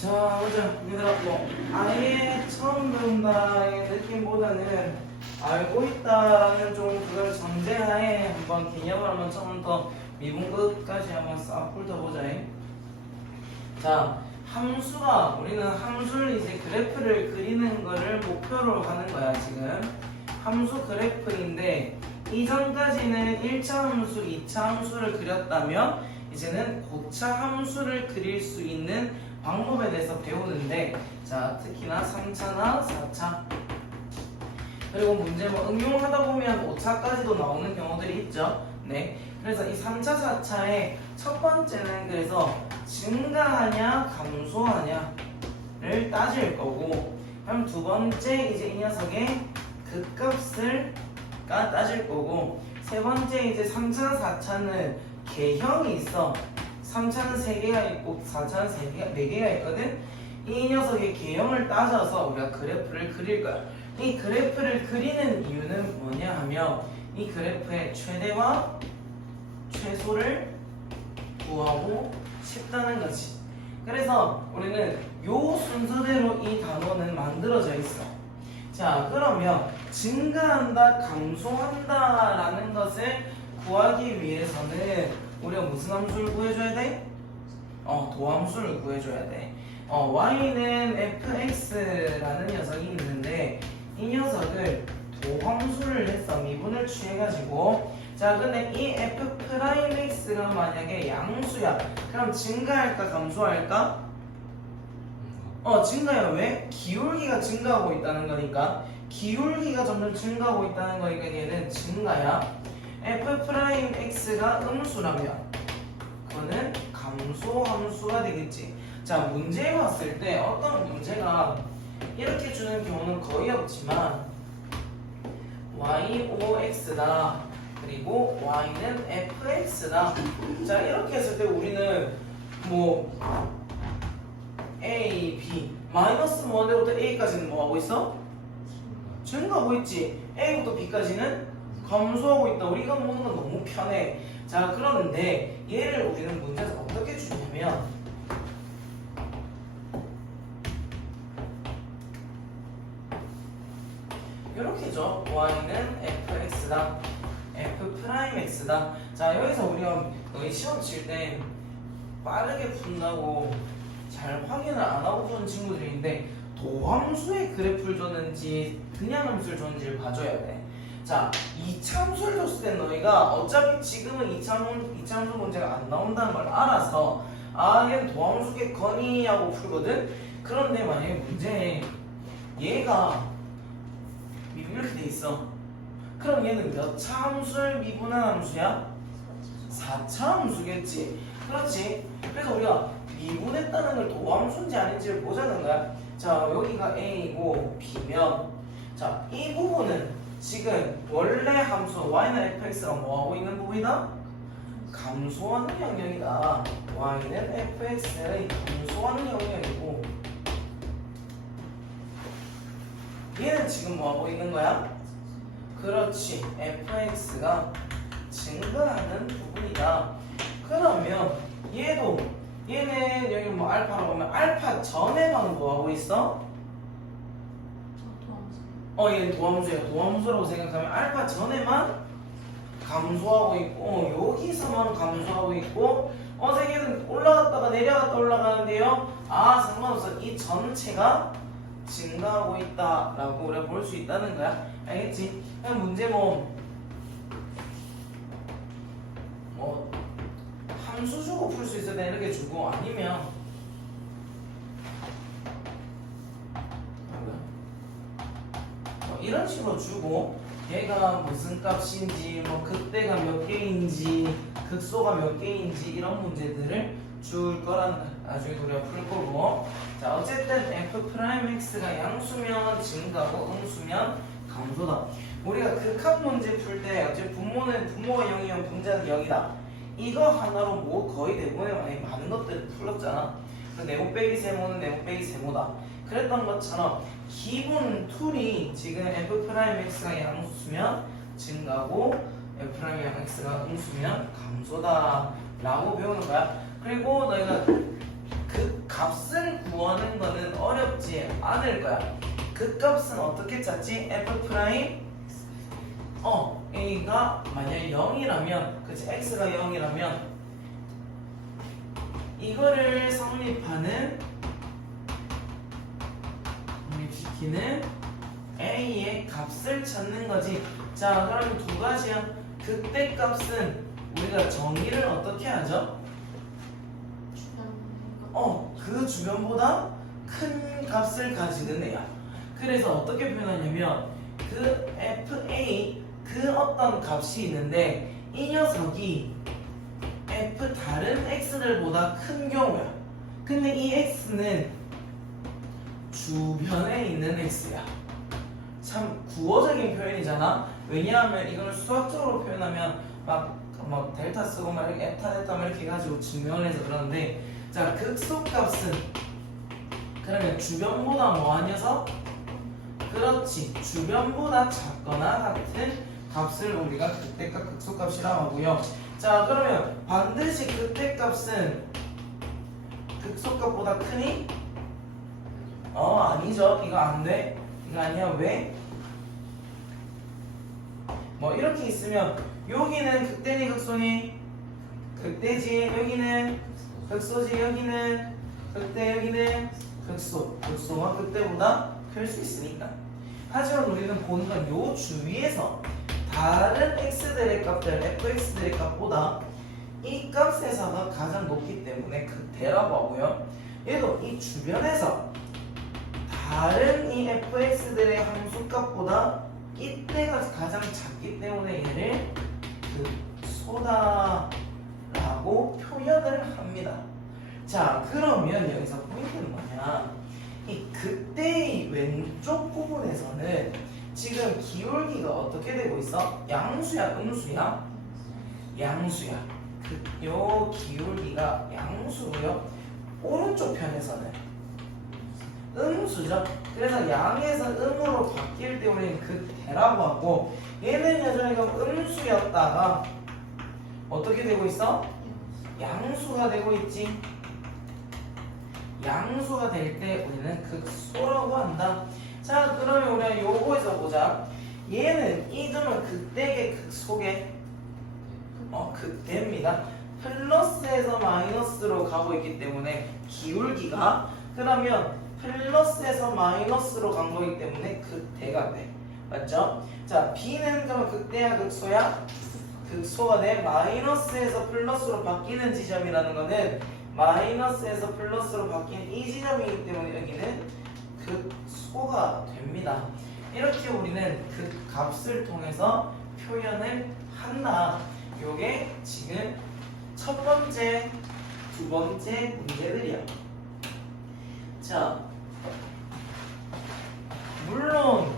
자, 보자. 얘들아, 뭐 아예 처음 배운다의 느낌보다는 알고 있다라는 좀 그걸 전제하에 한번 개념을 한번 처음부터 미분 끝까지 한번 싹 훑어보자. 자, 함수가 우리는 함수를 이제 그래프를 그리는 거를 목표로 하는 거야 지금. 함수 그래프인데 이전까지는 1차 함수, 2차 함수를 그렸다면 이제는 고차 함수를 그릴 수 있는 방법에 대해서 배우는데, 자 특히나 3차나 4차 그리고 문제 뭐 응용하다 보면 5차까지도 나오는 경우들이 있죠. 네, 그래서 이 3차, 4차의 첫 번째는 그래서 증가하냐 감소하냐를 따질 거고, 그럼 두 번째 이제 이 녀석의 극값을 따질 거고, 세 번째 이제 3차, 4차는 개형이 있어. 3차는 3개가 있고 4차는 4개가 있거든. 이 녀석의 개형을 따져서 우리가 그래프를 그릴 거야. 이 그래프를 그리는 이유는 뭐냐 하면 이 그래프의 최대와 최소를 구하고 싶다는 거지. 그래서 우리는 요 순서대로 이 단어는 만들어져 있어. 자, 그러면 증가한다, 감소한다 라는 것을 구하기 위해서는 우리가 무슨 함수를 구해줘야 돼? 도함수를 구해줘야 돼. y는 fx라는 녀석이 있는데 이 녀석을 도함수를 해서 미분을 취해가지고, 자 근데 이 f'x가 만약에 양수야, 그럼 증가할까 감소할까? 증가야. 왜? 기울기가 증가하고 있다는 거니까. 기울기가 점점 증가하고 있다는 거니까 얘는 증가야. f'x가 음수라면 그거는 감소 함수가 되겠지. 자, 문제에 봤을 때 어떤 문제가 이렇게 주는 경우는 거의 없지만 y5x다 그리고 y는 fx다. 자, 이렇게 했을 때 우리는 뭐 a, b 마이너스 뭐대부터 a까지는 뭐 하고 있어? 증가하고 있지. a부터 b까지는 감소하고 있다. 우리가 보는 건 너무 편해. 자, 그런데 얘를 우리는 문제에서 어떻게 주냐면 이렇게 줘. y는 fx다, f'x다. 자, 여기서 우리가 너희 시험 칠 때 빠르게 푼다고 잘 확인을 안 하고 푸는 친구들인데 도함수의 그래프를 줬는지 그냥 함수를 줬는지를 봐줘야 돼. 자, 2차 함수를 줬을 때 너희가 어차피 지금은 2차 함수 문제가 안 나온다는 걸 알아서 얘는 도함수겠거니 하고 풀거든. 그런데 만약에 문제에 얘가 미분 이렇게 돼 있어. 그럼 얘는 몇 차 함수를 미분한 함수야? 4차 함수겠지. 그렇지. 그래서 우리가 미분했다는 걸 도함수인지 아닌지를 보자는 거야. 자, 여기가 a이고 b면, 자, 이 부분은 지금 원래 함수 y는 fx가 뭐하고 있는 부분이다? 감소하는 영역이다. y는 fx의 감소하는 영역이고, 얘는 지금 뭐하고 있는 거야? 그렇지, fx가 증가하는 부분이다. 그러면 얘는 여기 뭐 알파라고 하면 알파 전에 방은 뭐하고 있어? 얘는 도함수야. 도함수라고 생각하면 알파 전에만 감소하고 있고 여기서만 감소하고 있고 얘는 올라갔다가 내려갔다 올라가는데요. 상관없어. 이 전체가 증가하고 있다라고 우리가 볼 수 있다는 거야. 알겠지? 그냥 문제 함수 주고 풀 수 있을 때 이렇게 주고, 아니면 이런 식으로 주고 얘가 무슨 값인지 극대가 몇 개인지 극소가 몇 개인지 이런 문제들을 줄 거란 나중에 우리가 풀 거고. 자, 어쨌든 f'x가 양수면 증가고 음수면 감소다. 우리가 극한 문제 풀 때 어차피 분모가 0이면 분자는 0이다. 이거 하나로 뭐 거의 대부분의 많은 것들을 풀었잖아. 네모 빼기 세모는 네모 빼기 세모다. 그랬던 것처럼 기본 툴이 지금 f'x가 양수면 증가고 f'x가 음수면 감소다 라고 배우는 거야. 그리고 너희가 그 값을 구하 구하는 거는 어렵지 않을 거야. 그 값은 어떻게 찾지? f 프라임 a가 만약 0이라면 그치 x가 0이라면 이거를 성립시키는 a의 값을 찾는 거지. 자, 그럼 두 가지야. 그때 값은 우리가 정의를 어떻게 하죠? 그 주변보다 큰 값을 가지는 애야. 그래서 어떻게 표현하냐면 그 fa 그 어떤 값이 있는데 이 녀석이 f 다른 x들보다 큰 경우야. 근데 이 x는 주변에 있는 x야. 참 구어적인 표현이잖아. 왜냐하면 이걸 수학적으로 표현하면 막 델타 쓰고 막 이렇게 에타 데타 막 이렇게 해가지고 증명을 해서 그러는데, 자, 극소값은 그러면 주변보다 뭐한 녀석? 그렇지, 주변보다 작거나 같은 값을 우리가 그때값 극소값이라고 하고요. 자, 그러면 반드시 그때값은 극소값보다 크니? 아니죠. 이거 안 돼. 이거 아니야. 왜? 뭐 이렇게 있으면 여기는 극대니 극소니? 극대지. 여기는 극소지. 여기는 극대. 여기는 극소. 극소가 극대보다 클 수 있으니까. 하지만 우리는 보는 건 요 주위에서 다른 x들의 값들, fx들의 값보다 이 값에서가 가장 높기 때문에 극대라고 하고요. 얘도 이 주변에서 다른 이 fx들의 함수값보다 이때가 가장 작기 때문에 얘를 극소다라고 표현을 합니다. 자, 그러면 여기서 포인트는 뭐냐? 이 극대의 왼쪽 부분에서는 지금 기울기가 어떻게 되고 있어? 양수야, 음수야? 양수야. 요 기울기가 양수고요. 오른쪽 편에서는 음수죠. 그래서 양에서 음으로 바뀔 때 우리는 극대라고 하고, 얘는 예전에 그럼 음수였다가 어떻게 되고 있어? 양수가 되고 있지. 양수가 될 때 우리는 극소라고 한다. 자, 그러면 우리가 요거에서 보자. 얘는 이 점은 극대계 극소계? 극대입니다. 플러스에서 마이너스로 가고 있기 때문에 기울기가, 그러면 플러스에서 마이너스로 간 거기 때문에 극대가 돼. 맞죠? 자, b는 그러면 극대야 극소야? 극소가 돼. 마이너스에서 플러스로 바뀌는 지점이라는 거는 마이너스에서 플러스로 바뀐 이 지점이기 때문에 여기는 극소가 됩니다. 이렇게 우리는 그 값을 통해서 표현을 한다. 요게 지금 첫 번째, 두 번째 문제들이야. 자, 물론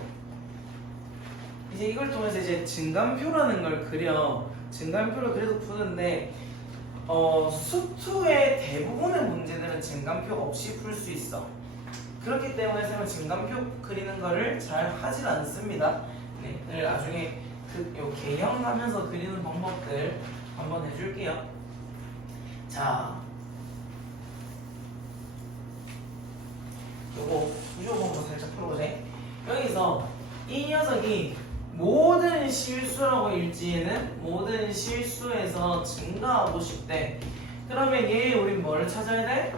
이제 이걸 통해서 이제 증감표라는 걸 그려. 증감표를 그래도 푸는데 수투의 대부분의 문제들은 증감표 없이 풀 수 있어. 그렇기 때문에 선생님은 증감표 그리는 거를 잘 하질 않습니다. 네, 나중에 요 개형하면서 그리는 방법들 한번 해줄게요. 자, 요거 구조 한번 살짝 풀어보자. 여기서 이 녀석이 모든 실수라고 일지에는 모든 실수에서 증가하고 싶대. 그러면 얘 우린 뭐를 찾아야 돼?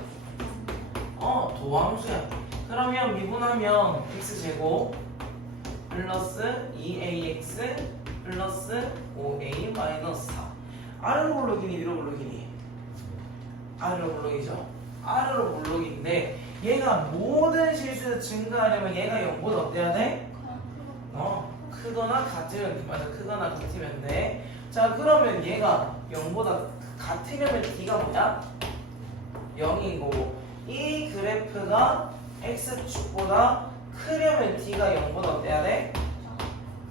도함수야. 그러면 미분하면 x제곱 플러스 2ax 플러스 5a 마이너스 4. 아래로 블록이니 위로 블록이니? 아래로 블록이죠. 아래로 블록인데 얘가 모든 실수에서 증가하려면 얘가 0보다 어때야 돼? 크거나 같으면, 맞아, 크거나 같으면 돼. 자, 그러면 얘가 0보다 같으려면 d가 뭐야? 0인 거고, 이 그래프가 x축보다 크려면 d가 0보다 어때야 돼?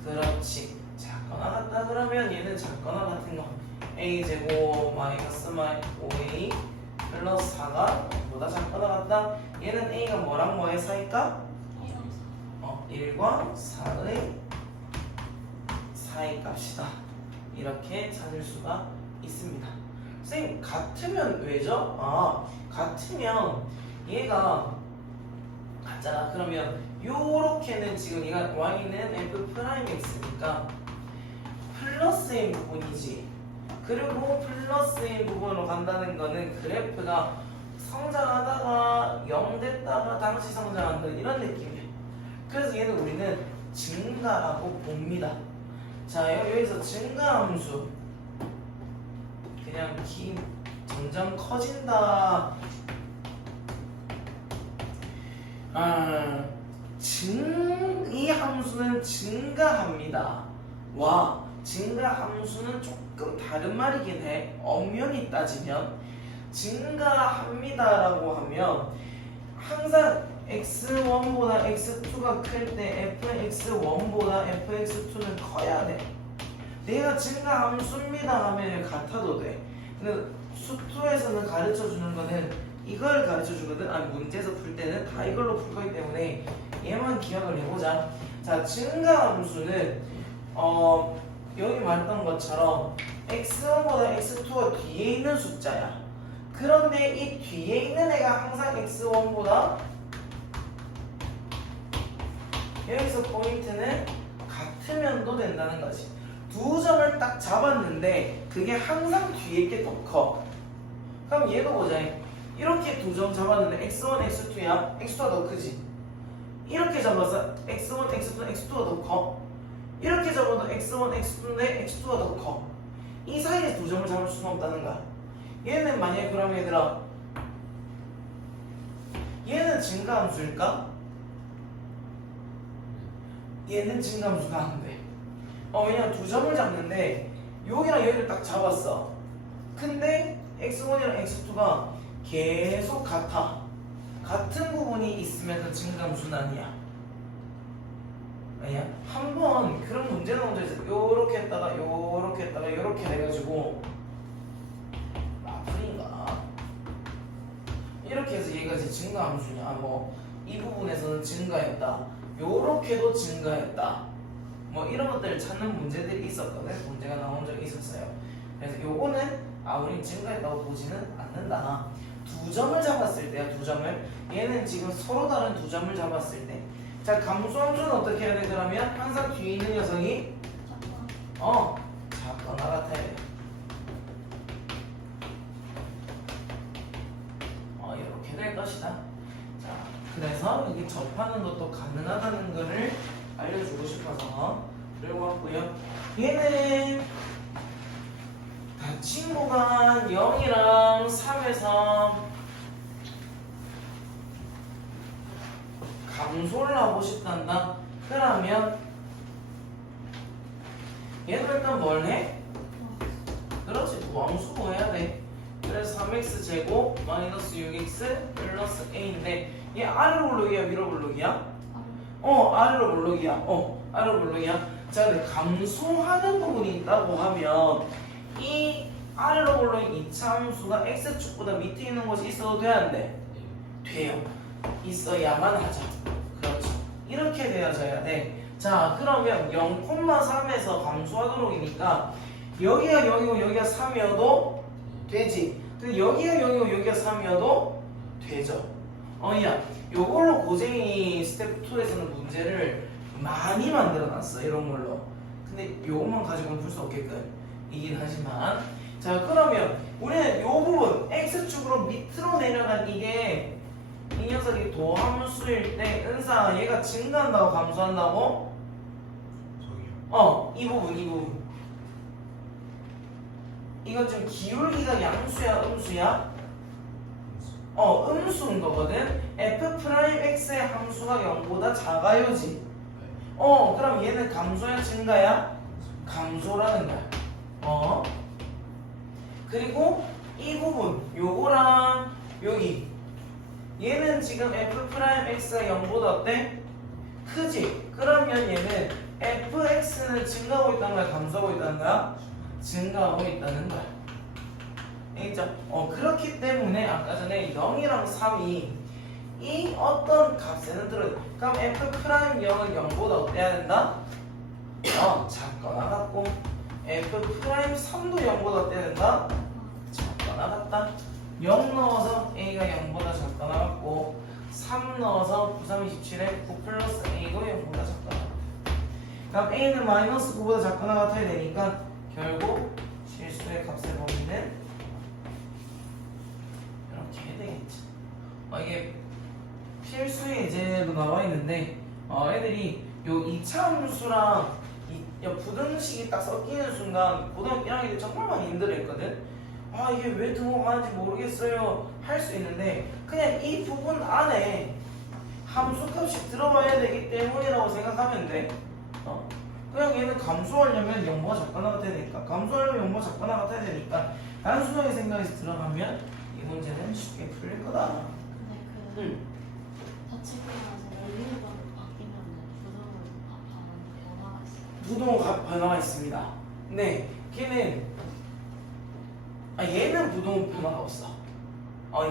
그렇지. 작거나 같다 그러면 얘는 작거나 같은 거 a제곱 마이너스 5a 플러스 4가 보다 작거나 같다. 얘는 a가 뭐랑 뭐의 사이일까? 1과 4의 사이 값이다. 이렇게 찾을 수가 있습니다. 선생님, 같으면 왜죠? 같으면 얘가 같잖아. 그러면 요렇게는 지금 얘가 y는 f 프라임 x니까 플러스인 부분이지. 그리고 플러스인 부분으로 간다는 거는 그래프가 성장하다가 0 됐다가 다시 성장한다 이런 느낌이에요. 그래서 얘는 우리는 증가라고 봅니다. 자, 여기서 증가함수 그냥 점점 커진다. 이 함수는 증가합니다. 와, 증가함수는 조금 다른 말이긴 해. 엄연히 따지면 증가합니다라고 하면 항상 x1보다 x2가 클 때 fx1보다 fx2는 커야 돼. 내가 증가함수입니다 하면 같아도 돼. 근데 수투에서는 가르쳐 주는 거는 이걸 가르쳐 주거든. 아니 문제에서 풀 때는 다 이걸로 풀 거기 때문에 얘만 기억을 해보자. 자, 증가함수는 여기 말했던 것처럼 x1보다 x2가 뒤에 있는 숫자야. 그런데 이 뒤에 있는 애가 항상 x1보다 여기서 포인트는 같으면도 된다는 거지. 두 점을 딱 잡았는데 그게 항상 뒤에 게 더 커. 그럼 얘도 보자. 이렇게 두 점 잡았는데 x1, x2야. x2가 더 크지. 이렇게 잡아서 x1, x2, x2가 더 커. 이렇게 잡아도 x1, x2인데 x2가 더 커. 이 사이에 두 점을 잡을 수는 없다는 거야. 얘는 만약에 그러면 얘들아 얘는 증가함수일까? 얘는 증가함수가 안 돼. 왜냐면 두 점을 잡는데 여기랑 여기를 딱 잡았어. 근데 x1이랑 x2가 계속 같아. 같은 부분이 있으면 그 증가함수는 아니야. 아니야? 한번 그런 문제 나온 적이 있어. 요렇게 했다가 요렇게 했다가 요렇게 해가지고 마플인가? 이렇게 해서 얘가 이제 증가함수냐? 뭐 이 부분에서는 증가했다. 요렇게도 증가했다. 뭐 이런 것들을 찾는 문제들이 있었거든. 문제가 나온 적이 있었어요. 그래서 요거는 우린 증가했다고 보지는 않는다. 두 점을 잡았을 때야. 두 점을. 얘는 지금 서로 다른 두 점을 잡았을 때. 자, 감소함수는 어떻게 해야 돼? 그러면 항상 뒤에 있는 녀석이 작거나 같아야 돼. 이렇게 될 것이다. 자, 그래서 이게 접하는 것도 가능하다는 거를 알려주고 싶어서 들고 왔고요. 얘는 닫힌 구간 0이랑 3에서 감소를 하고 싶단다. 그러면 얘는 일단 뭘 해? 그렇지, 도함수 해야 돼. 그래서 3x 제곱 마이너스 6x 플러스 a인데 얘 아래로 블록이야 위로 블록이야? 아래로 블록이야. 아래로 블록이야. 자, 근데 감소하는 부분이 있다고 하면 이 아래로 블록인 2차 함수가 x축보다 밑에 있는 곳이 있어도 돼, 안 돼? 돼요. 있어야만 하죠. 그렇죠. 이렇게 되어져야 돼. 자, 그러면 0,3에서 감소하도록이니까 여기가 0이고 여기가 3이어도 되지. 근데 여기가 0이고 여기가 3이어도 되죠. 야, 요걸로 고쟁이 스텝 2에서는 문제를 많이 만들어놨어. 이런 걸로. 근데 요것만 가지고는 풀 수 없게끔 이긴 하지만, 자, 그러면 우리는 요 부분 x축으로 밑으로 내려간 이게 이 녀석이 도함수일 때 은사 얘가 증가한다고 감소한다고? 이 부분 이건 지금 기울기가 양수야 음수야? 음수인 거거든. f'x의 함수가 0보다 작아요지. 그럼 얘는 감소야 증가야? 감소라는 거야. 그리고 이 부분 요거랑 여기 얘는 지금 f'x가 0보다 어때? 크지? 그러면 얘는 fx는 증가하고 있다는 거야? 감소하고 있다는 거야? 증가하고 있다는 거야. 알겠죠? 그렇기 때문에 아까 전에 0이랑 3이 이 어떤 값에는 들어야 돼. 그럼 f'0은 0보다 어때야 된다? 작거나 같고 f'3도 0보다 어때야 된다? 작거나 같다. 0 넣어서 a가 0보다 작거나 같고 넣어서 9, 3, 27에 9 플러스 A고 0보다 작거나. 그럼 A는 마이너스 9보다 작거나 같아야 되니까 결국 실수의 값의 범위는 이렇게 해야 되겠지. 이게 필수의 예제도 나와 있는데 애들이 요 2차 함수랑 부등식이 딱 섞이는 순간 고등학교 1학년 때 정말 많이 힘들어했거든. 이게 왜 등호가는지 모르겠어요 할 수 있는데 그냥 이 부분 안에 함수값이 들어와야 되기 때문이라고 생각하면 돼. 그냥 얘는 감소하려면 0보다 작거나 같아야 되니까 감소하려면 0보다 작거나 같아야 되니까 단순하게 생각해서 들어가면 이 문제는 쉽게 풀릴 거다. 근데 자취분야에서 열리는 걸로 바뀌면 부동은 변화가 있어요. 부동 변화가 있습니다. 네, 걔는 얘는 부동 변화가 없어.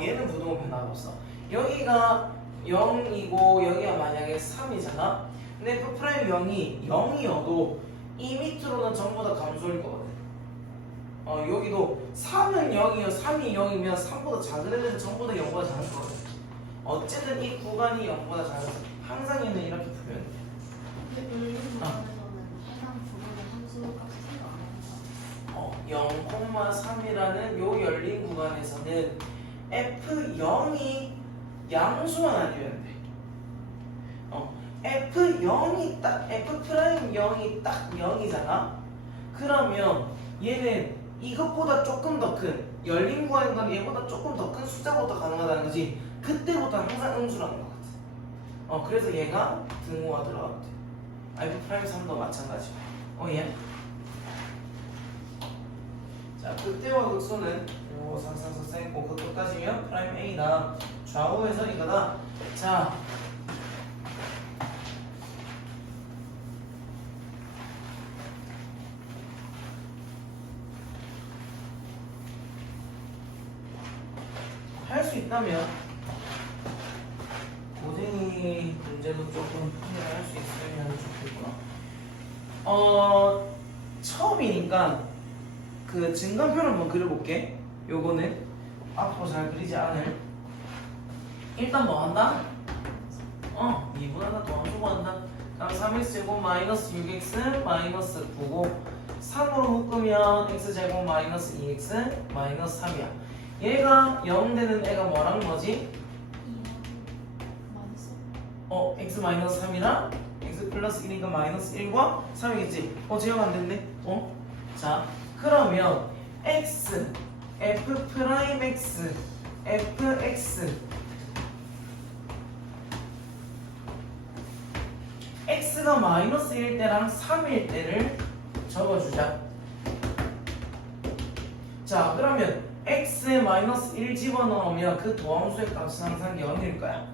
얘는 부동 변화가 없어. 여기가 0이고 여기가 만약에 3이잖아. 근데 F 프라임 0이 0이어도 이 밑으로는 전부 다 감소일 거거든. 여기도 3은 0이요, 3이 0이면 3보다 작은 애들은 전부 다 0보다 작을 거거든. 어쨌든 이 구간이 0보다 작아서 항상 얘는 이렇게 풀면 돼. 근데 열리는 구간에서는 해당 부분의 함수값이 생각 안 해서 0,3이라는 요 열린 구간에서는 F0이 양수만 아니면 돼. F0이 딱 F 프라임 0이 딱 0이잖아. 그러면 얘는 이것보다 조금 더 큰 열린 구간인 건 얘보다 조금 더 큰 숫자부터 가능하다는 거지. 그때부터 항상 음수라는 것 같아. 그래서 얘가 등호가 들어가면 돼. F 프라임 3도 마찬가지고. 예. 자, 극대와 극소는 요 상상선생 그 끝까지면 프라임 A다. 좌우에서 이거다. 자, 할 수 있다면 고등이 문제도 조금 풀이할 수 있으면 좋겠구나. 처음이니까 그 증간표를 한번 그려볼게. 요거는 앞으로 잘 그리지 않을. 일단 뭐 한다? 2분하다 더함수 구한다. 그럼 3x제곱 마이너스 6x 마이너스 9고 3으로 묶으면 x제곱 마이너스 2x 마이너스 3이야. 얘가 0 되는 애가 뭐랑 뭐지? x 마이너스 3이랑 x 플러스 1이니까 마이너스 1과 3이겠지? 제형 안 됐네? 자, 그러면 x, f 프라임 x, fx x가 마이너스 1일 때랑 3일 때를 적어주자. 자, 그러면 x에 마이너스 1 집어넣으면 그 도함수의 값은 항상 0일 거야.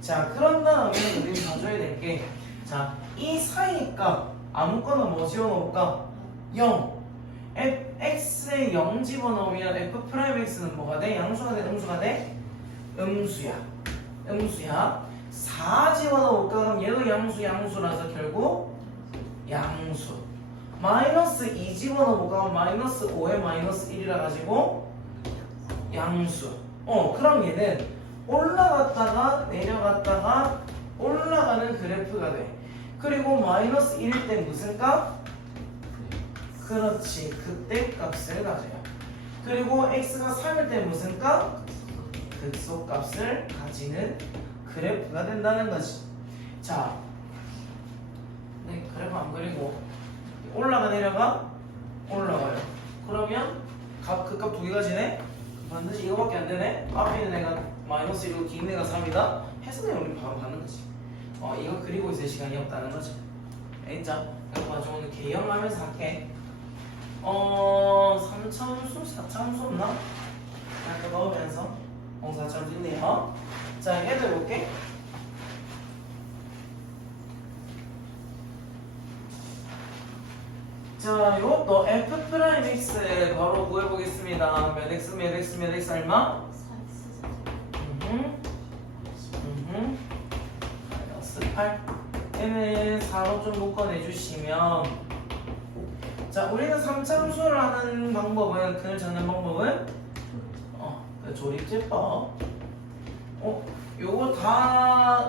자, 그런 다음에 우리는 봐줘야 될 게, 자, 이 사이 값 아무거나 뭐 집어넣을까? 0. x에 0 집어넣으면 f 프라임 x는 뭐가 돼? 양수가 돼? 음수가 돼? 음수야. 4 집어넣을까? 그럼 얘도 양수라서 결국 양수. 마이너스 2 집어넣을까? 마이너스 5에 마이너스 1이라 가지고 양수. 그럼 얘는 올라갔다가 내려갔다가 올라가는 그래프가 돼. 그리고 마이너스 1일 때 무슨 값? 그렇지, 그때 값을 가져요. 그리고 x가 3일 때 무슨 값? 극소값을 가지는 그래프가 된다는 거지. 자, 네, 그래프 안 그리고 올라가 내려가? 올라가요. 그러면 극값 두 개가 지네? 반드시 이거밖에 안 되네? 앞에 있는 애가 마이너스 1이고 뒤에 있는 애가 3이다? 해서 그냥 우리 바로 가는 거지. 이거 그리고 있을 시간이 없다는 거지. 알겠죠? 그래서 나중에 오늘 개형하면서 할게. 3차함수? 4차함수 없나? 이렇게 넣으면서 4차함수 있네요. 자, 얘들 볼게. 자, 이것도 f 프라임 x 바로 구해보겠습니다. 몇 x 몇 x 몇 x 얼마? 마이너스 8. 얘는 4로 좀 묶어내주시면, 자, 우리는 3차함수를 하는 방법은, 그걸 찾는 방법은 그 조립제법. 요거 다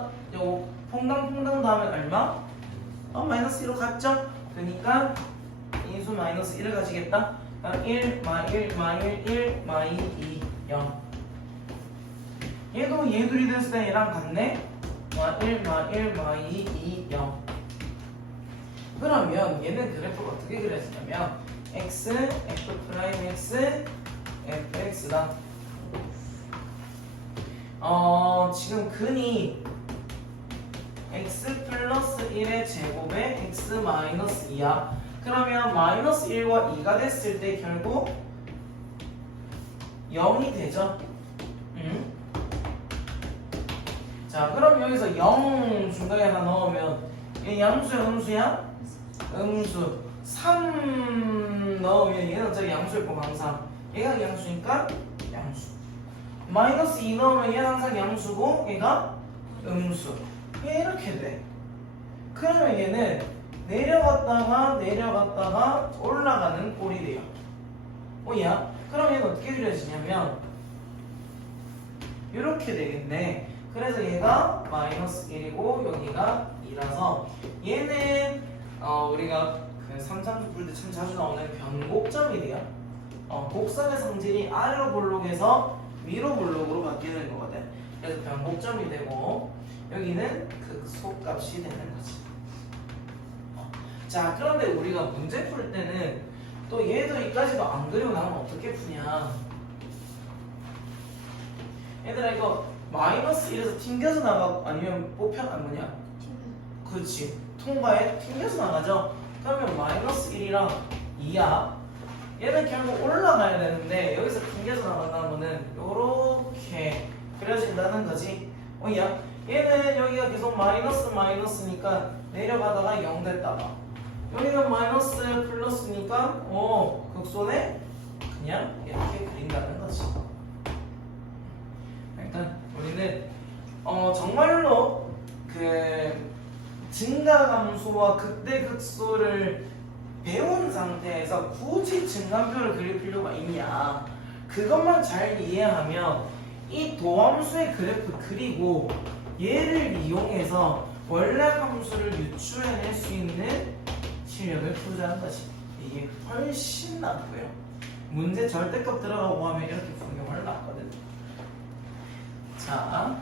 퐁당퐁당 다음에 얼마? 마이너스 1로 갔죠? 그러니까 인수 마이너스 1을 가지겠다. 1, 마 1, 마 1, 1, 마 2, 2, 0. 얘도 얘 둘이 됐을 때 얘랑 같네? 마 1, 마 1, 마 2, 2, 0. 그러면 얘는 그래프가 어떻게 그려지냐면 x, f 프라임 x, fx다. 지금 근이 x 플러스 1의 제곱에 x 마이너스 2야. 그러면 마이너스 1과 2가 됐을 때 결국 0이 되죠. 자, 그럼 여기서 0 중간에 하나 넣으면 얘 양수야, 음수야? 음수. 3 넣으면 얘는 어차피 양수일 거 항상. 얘가 양수니까 양수. 마이너스 2 넣으면 얘는 항상 양수고 얘가 음수. 이렇게 돼. 그러면 얘는 내려갔다가 올라가는 꼴이 돼요. 야, 그럼 얘는 어떻게 그려지냐면 이렇게 되겠네. 그래서 얘가 마이너스 1이고 여기가 2라서 얘는 우리가 그 3참수 풀 때 참 자주 나오는 변곡점이 돼요. 곡선의 성질이 아래로 볼록에서 위로 볼록으로 바뀌는 거거든. 그래서 변곡점이 되고 여기는 극소값이 되는 거지. 자, 그런데 우리가 문제 풀 때는 또 얘도 이까지도 안 그리고 나면 어떻게 푸냐? 얘들아 이거 마이너스 1에서 튕겨서 나가 아니면 뽑혀 안 뭐냐? 그렇지. 통과에 튕겨서 나가죠. 그러면 마이너스 1이랑 2야. 얘는 결국 올라가야 되는데 여기서 튕겨서 나간다는 거는 요렇게 그려진다는 거지. 야, 얘는 여기가 계속 마이너스니까 내려가다가 0 됐다가 여기가 마이너스 플러스니까 극손에 그냥 이렇게 그린다는 거지. 그러니까 우리는 정말로 그 증가감소와 극대극소를 배운 상태에서 굳이 증감표를 그릴 필요가 있냐? 그것만 잘 이해하면 이 도함수의 그래프 그리고 얘를 이용해서 원래 함수를 유추해낼 수 있는 실력을 부자는 것이 이게 훨씬 낫고요. 문제 절대값 들어가고 하면 이렇게 푸는 경우를 낫거든. 자,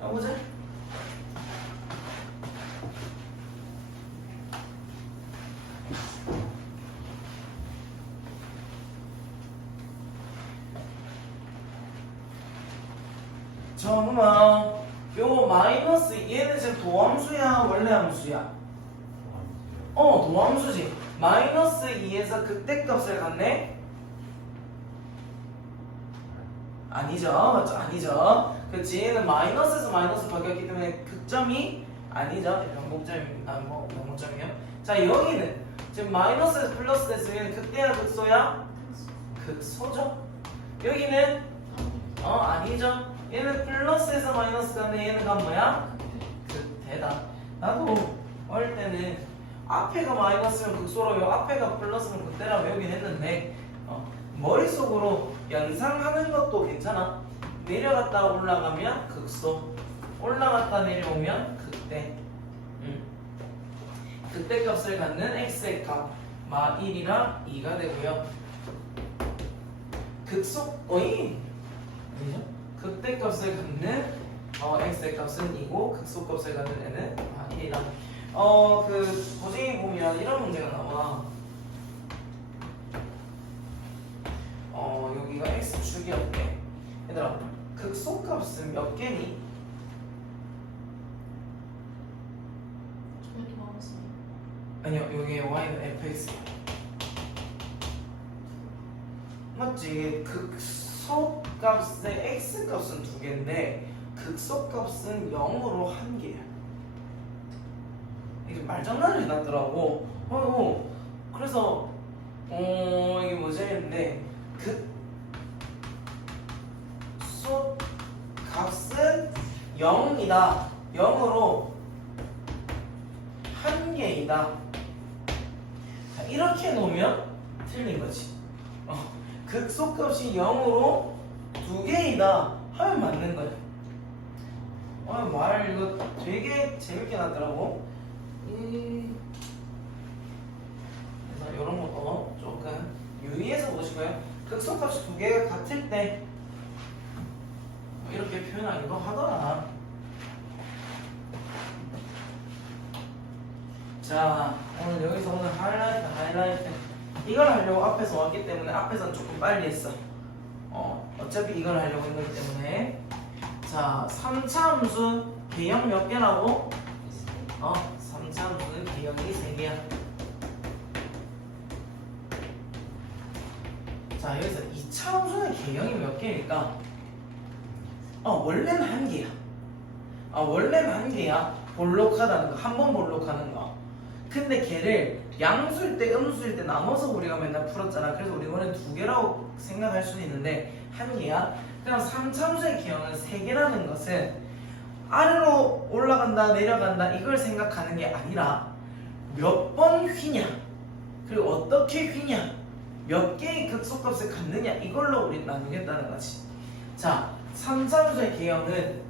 가보자. 잠깐만, 요 마이너스 얘는 지금 도함수야 원래 함수야? 도함수지. 마이너스 2에서 극대값을 갖네? 아니죠, 맞죠? 아니죠. 그치, 얘는 마이너스에서 마이너스 바뀌었기 때문에 극점이 아니죠. 변곡점입니다. 변곡점이요. 자, 여기는 지금 마이너스에서 플러스 됐으면 극대야 극소야? 극소죠. 여기는 아니죠. 얘는 플러스에서 마이너스 가는데 얘는 뭐야? 극대다. 나도 어릴 때는 앞에가 마이너스면 극소로 앞에가 플러스면 극대라고 배우긴 했는데 머릿속으로 연상하는 것도 괜찮아. 내려갔다 올라가면 극소, 올라갔다 내려오면 극대. 극대값을 갖는 x의 값 마 1이랑 2가 되고요. 극소 아니죠? 극대값을 갖는 x의 값은 2고 극소값을 갖는 애는 마 1이랑. 그 고생이 보면 이런 문제가 나와. 여기가 x축이었대. 얘들아, 극소값은 몇 개니? 이렇게 나왔어요. 아니요, 여기 y는 fx. 맞지? 극소값의 x값은 2개인데 극소값은 0으로 1개야. 이게 말장난을 해놨더라고. 그래서 이게 뭐지 했는데 극소값은 0이다. 0으로 1개이다. 이렇게 놓으면 틀린 거지. 극소값이 0으로 2개이다 하면 맞는 거야. 말 이거 되게 재밌게 나더라고. 그래서 이런 것도 조금 유의해서 보시고요. 극소값이 두 개가 같을 때 이렇게 표현하기도 하더라. 자, 오늘 하이라이트. 이걸 하려고 앞에서 왔기 때문에 앞에서는 조금 빨리 했어. 어차피 이걸 하려고 했기 때문에. 자, 3차 함수 개형 몇 개라고? 3차 함수 개형이 3개야. 자, 여기서 2차 함수는 개형이 몇 개일까? 원래는 1개야. 원래는 1개야. 볼록하다는 거, 한 번 볼록하는 거. 근데 걔를 양수일 때, 음수일 때 나눠서 우리가 맨날 풀었잖아. 그래서 우리 이거는 2개라고 생각할 수는 있는데 1개야. 그럼 3참수의 개형은 3개라는 것은 아래로 올라간다, 내려간다 이걸 생각하는 게 아니라 몇 번 휘냐, 그리고 어떻게 휘냐, 몇 개의 극소값을 갖느냐 이걸로 우리 나누겠다는 거지. 자, 3참수의 개형은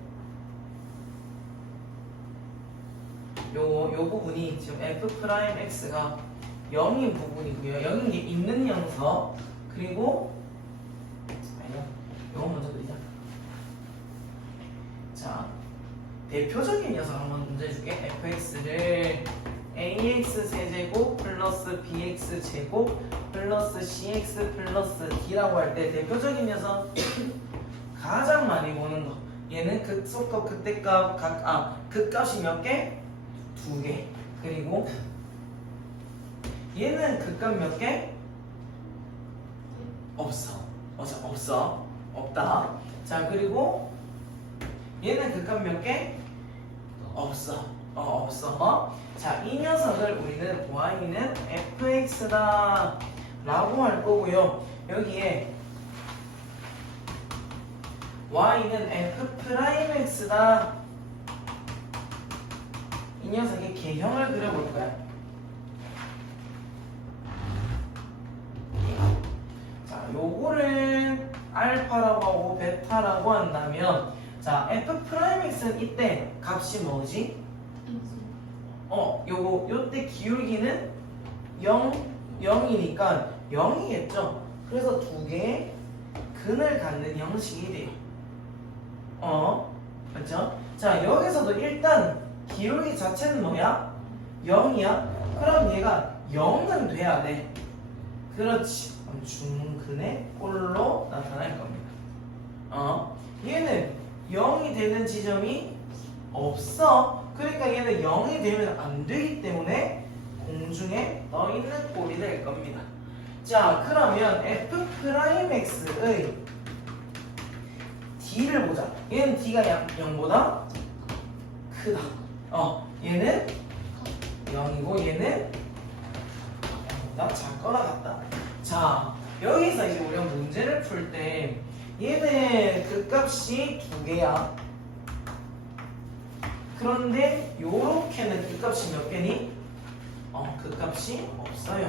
요 부분이 지금 f'x가 0인 부분이고요. 0인 게 있는 영서, 그리고 이거 먼저 그리자. 자, 대표적인 녀석 한번 문제 줄게. fx를 ax 세제곱 플러스 bx 제곱 플러스 cx 플러스 d라고 할 때 대표적인 녀석 가장 많이 보는 거. 얘는 극소값, 극대값, 극값이 몇 개? 2개. 그리고 얘는 극값 몇 개? 없어. 없다. 자, 그리고 얘는 극값 몇 개? 없어. 자, 이 녀석을 우리는 y는 fx다 라고 할 거고요. 여기에 y는 f'x다, 이 녀석의 개형을 그려볼 거야. 자, 요거를 알파라고 하고 베타라고 한다면, 자, f'x는 이때 값이 뭐지? 요때 기울기는 0이니까 0이겠죠? 그래서 두 개의 근을 갖는 형식이 돼요. 맞죠? 자, 여기서도 일단 기울기 자체는 뭐야? 0이야? 그럼 얘가 0은 돼야 돼. 그렇지. 중근의 꼴로 나타날 겁니다. 얘는 0이 되는 지점이 없어. 그러니까 얘는 0이 되면 안 되기 때문에 공중에 떠 있는 꼴이 될 겁니다. 자, 그러면 f'x의 d를 보자. 얘는 d가 0보다 크다. 얘는 0이고 얘는 0보다 작거나 같다. 자, 여기서 이제 우리가 문제를 풀 때 얘는 그 값이 2개야. 그런데 요렇게는 그 값이 몇 개니? 그 값이 없어요.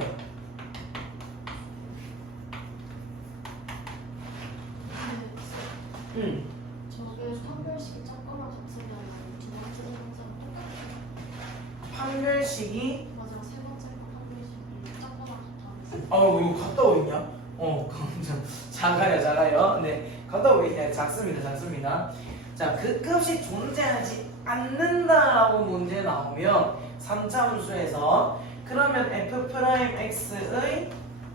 저게 판별식이 작거나 같으면 두 번째 문제랑 똑같아요. 판별식이 맞아, 세 번째 거 판별식이 작거나 같아. 이거 갔다 오있냐? 작아요. 네, 갔다 오있냐? 작습니다. 자, 그 값이 존재하지 않는다라고 문제 나오면 3차 함수에서 그러면 f'x의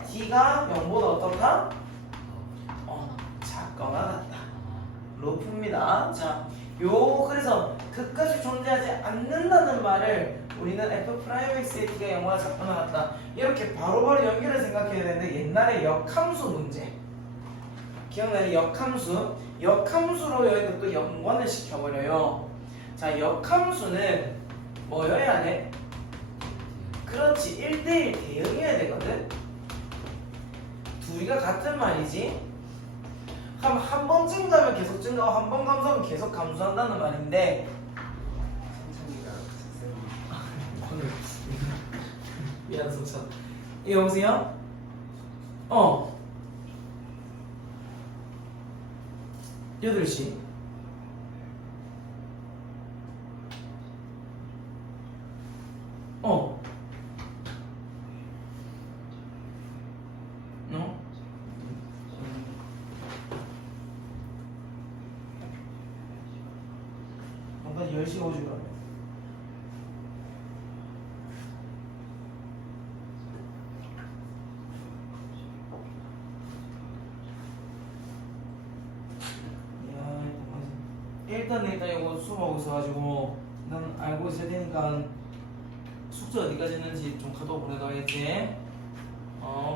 d가 0보다 어떻다? 작거나 같다. 로프입니다. 자, 그래서 그 값이 존재하지 않는다는 말을 우리는 f'x의 d가 0보다 작거나 같다. 이렇게 바로바로 연결을 생각해야 되는데, 옛날에 역함수 문제 기억나요? 역함수로 여기도 또 연관을 시켜버려요. 자, 역함수는 뭐여야 돼? 그렇지, 1대1 대응해야 되거든. 둘이가 같은 말이지. 그럼 한 번 증가하면 계속 증가하고 한 번 감소하면 계속 감소한다는 말인데, 미안 성찬. 여보세요? 8시 어. 뭔가 10시가 오지 그러면. 일단 이거 수업하고 있어가지고 난 알고 있어야 되니까 숙제 어디까지 했는지 좀 카톡 보내줘야겠지.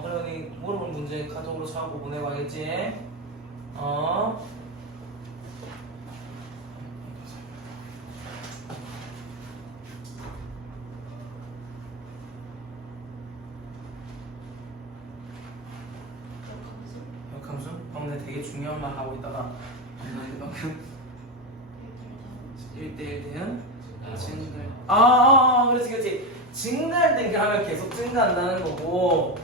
그러니 물어본 문제 카톡으로 찾고 보내봐야겠지. 역함수? 근데 되게 중요한 말 하고 있다가 이만큼 1대1 대응 증가. 그렇지. 증가할 때 이렇게 하면 계속 증가한다는 거고,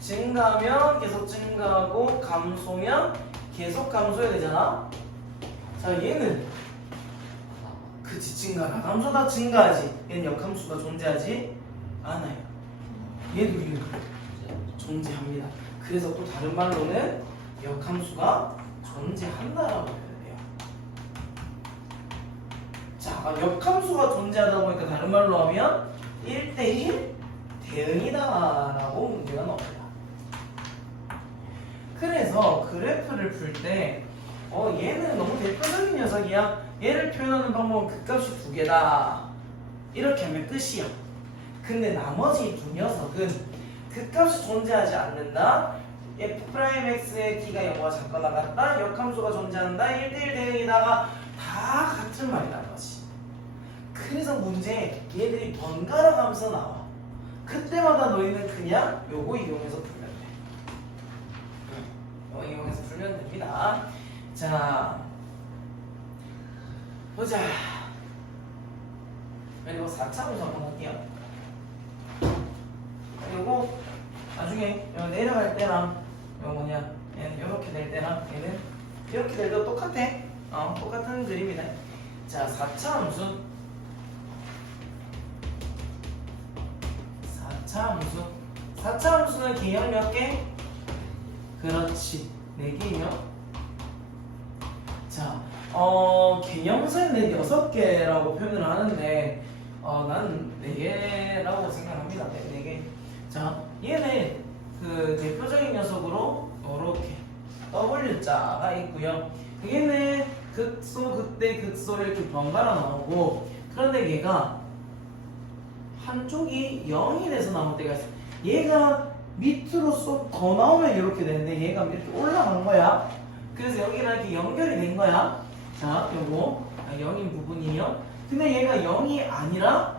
증가하면 계속 증가하고, 감소면 계속 감소해야 되잖아. 자, 얘는 그치, 증가가 감소다 증가하지. 얘는 역함수가 존재하지 않아요. 얘도 존재합니다. 그래서 또 다른 말로는 역함수가 존재한다라고 해요. 자, 역함수가 존재하다 보니까 다른 말로 하면 1대1 대응이다라고 문제가 나옵니다. 그래서 그래프를 풀 때 얘는 너무 대표적인 녀석이야. 얘를 표현하는 방법은 극값이 두 개다. 이렇게 하면 끝이야. 근데 나머지 두 녀석은 극값이 존재하지 않는다. f'x의 t가 0과 작거나 같다. 역함수가 존재한다. 1대1 대응이다가 다 같은 말이라는 거지. 그래서 문제에 얘들이 번갈아 가면서 나와. 그때마다 너희는 그냥 요거 이용해서 풀면 돼. 요거 이용해서 풀면 됩니다. 자, 보자. 그리고 4차 문제 한번 할게요. 그리고 나중에 내려갈 때랑 뭐냐, 얘는 이렇게 될 때랑 얘는 이렇게 될 때도 똑같아. 똑같은 그림이다. 자, 4차 함수. 4차 함수는 개형 몇 개? 그렇지, 4개요. 자, 개형수는 6개라고 표현을 하는데 난 4개라고 생각합니다. 4개. 자, 얘는 그 대표적인 녀석으로 이렇게 W자가 있고요. 얘는 극소, 극대, 극소 이렇게 번갈아 나오고, 그런데 얘가 한쪽이 0이 돼서 나올 때가 있어. 얘가 밑으로 쏙 더 나오면 이렇게 되는데 얘가 이렇게 올라간 거야. 그래서 여기랑 이렇게 연결이 된 거야. 자, 요거 0인 부분이요. 근데 얘가 0이 아니라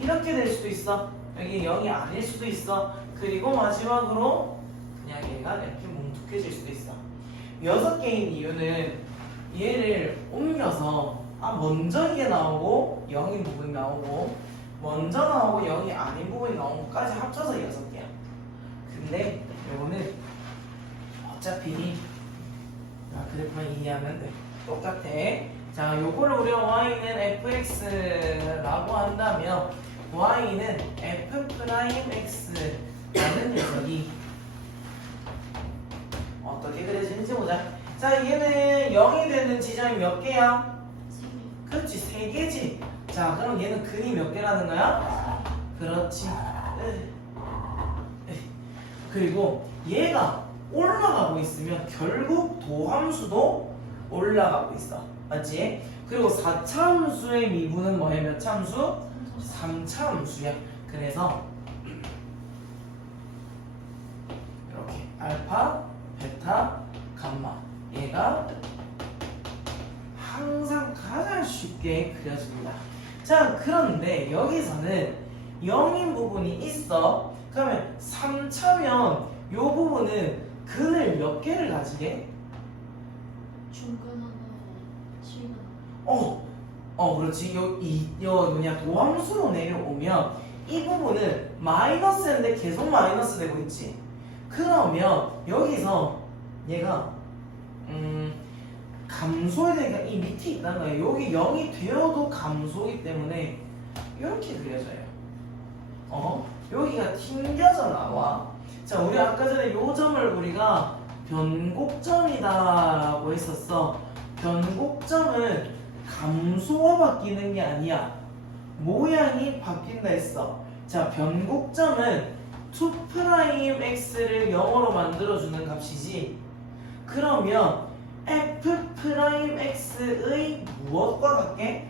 이렇게 될 수도 있어. 여기 0이 아닐 수도 있어. 그리고 마지막으로 그냥 얘가 이렇게 뭉툭해질 수도 있어. 6개인 이유는 얘를 옮겨서 먼저 이게 나오고 0인 부분이 나오고, 먼저 나오고 0이 아닌 부분이 나온 것까지 합쳐서 6개야. 근데 요거는 어차피 그래프만 이해하면 돼. 똑같아. 자, 요거를 우리가 y는 fx라고 한다면 y는 f'x라는 녀석이 어떻게 그려지는지 보자. 자, 얘는 0이 되는 지점이 몇 개야? 그렇지, 3개지. 자, 그럼 얘는 근이 몇 개라는 거야? 그렇지. 그리고 얘가 올라가고 있으면 결국 도함수도 올라가고 있어. 맞지? 그리고 4차 함수의 미분은 뭐야? 몇 차 함수? 3차 함수야. 그래서 이렇게 알파, 베타, 감마, 얘가 항상 가장 쉽게 그려집니다. 자, 그런데 여기서는 0인 부분이 있어. 그러면 3차면 이 부분은 근을 몇 개를 가지게? 중근 하나, 실근 그렇지. 요 뭐냐, 도함수로 내려오면 이 부분은 마이너스인데 계속 마이너스 되고 있지. 그러면 여기서 얘가 감소해야 되니까 이 밑에 있다는 거예요. 여기 0이 되어도 감소이기 때문에 이렇게 그려져요. 여기가 튕겨져 나와. 자, 우리 아까 전에 요 점을 우리가 변곡점이다라고 했었어. 변곡점은 감소가 바뀌는 게 아니야. 모양이 바뀐다 했어. 자, 변곡점은 2'x를 0으로 만들어주는 값이지. 그러면 f'x의 무엇과 같게?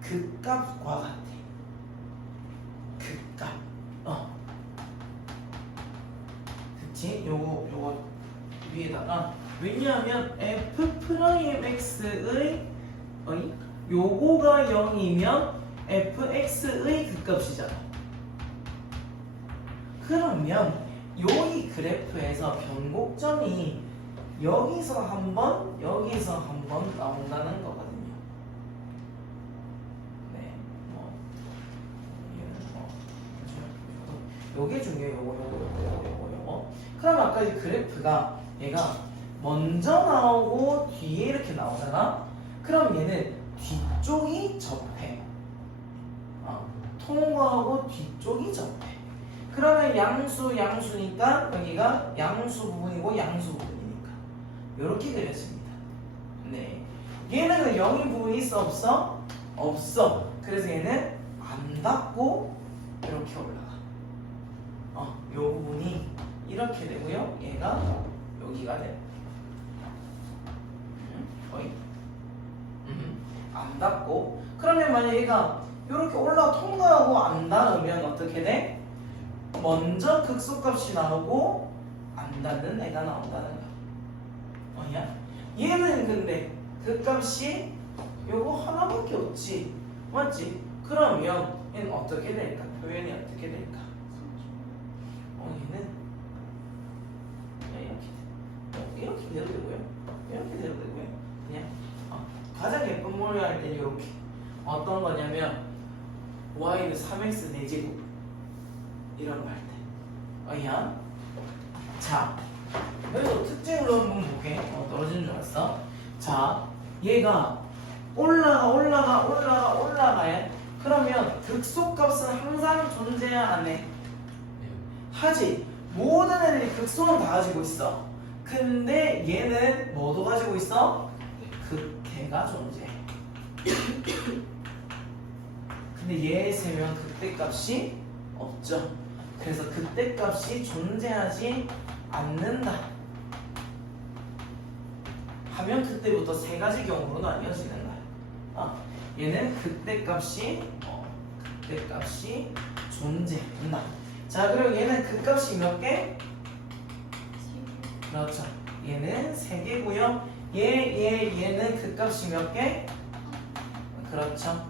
그 값과 같아. 그 값. 그치? 요거 위에다가 왜냐하면 f'x의 요거가 0이면 fx의 그 값이잖아. 그러면 여기 그래프에서 변곡점이 여기서 한 번, 여기서 한 번 나온다는 거거든요. 네, 요게 중요해요. 요거. 그럼 아까 이 그래프가 얘가 먼저 나오고 뒤에 이렇게 나오잖아. 그럼 얘는 뒤쪽이 접해. 통과하고 뒤쪽이 접해. 그러면 양수니까 여기가 양수 부분이고 양수 부분이니까 이렇게 그려집니다. 네. 얘는 0인 부분이 있어 없어? 없어. 그래서 얘는 안 닿고 이렇게 올라가. 요 부분이 이렇게 되고요. 얘가 여기가 돼. 거의 안 닿고. 그러면 만약 얘가 이렇게 올라 통과하고 안 닿으면 어떻게 돼? 먼저 극소값이 나오고 안 닿는 애가 나온다는 거야. 얘는 근데 극값이 요거 하나밖에 없지. 맞지? 그러면 얘는 어떻게 될까? 표현이 어떻게 될까? 얘는 이렇게 돼도 되고요. 이렇게 돼도 되고요. 그냥 가장 예쁜 모양을 할 때는 이렇게. 어떤 거냐면 y는 3x 4제곱 이런 거 할 때. 자, 여기서 특징으로 한번 볼게. 떨어지는 줄 알았어. 자, 얘가 올라가야. 그러면 극소값은 항상 존재해야 하네. 하지. 모든 애들이 극소는 다 가지고 있어. 근데 얘는 뭐도 가지고 있어? 극대가 존재해. 근데 얘 세면 극대값이 없죠. 그래서 극대값이 존재하지 않는다 하면 그때부터 세 가지 경우로 나뉘어지는 거야. 얘는 극대값이 존재한다. 자, 그리고 얘는 극값이 몇 개? 그렇죠. 얘는 3개고요. 얘는 극값이 몇 개? 그렇죠.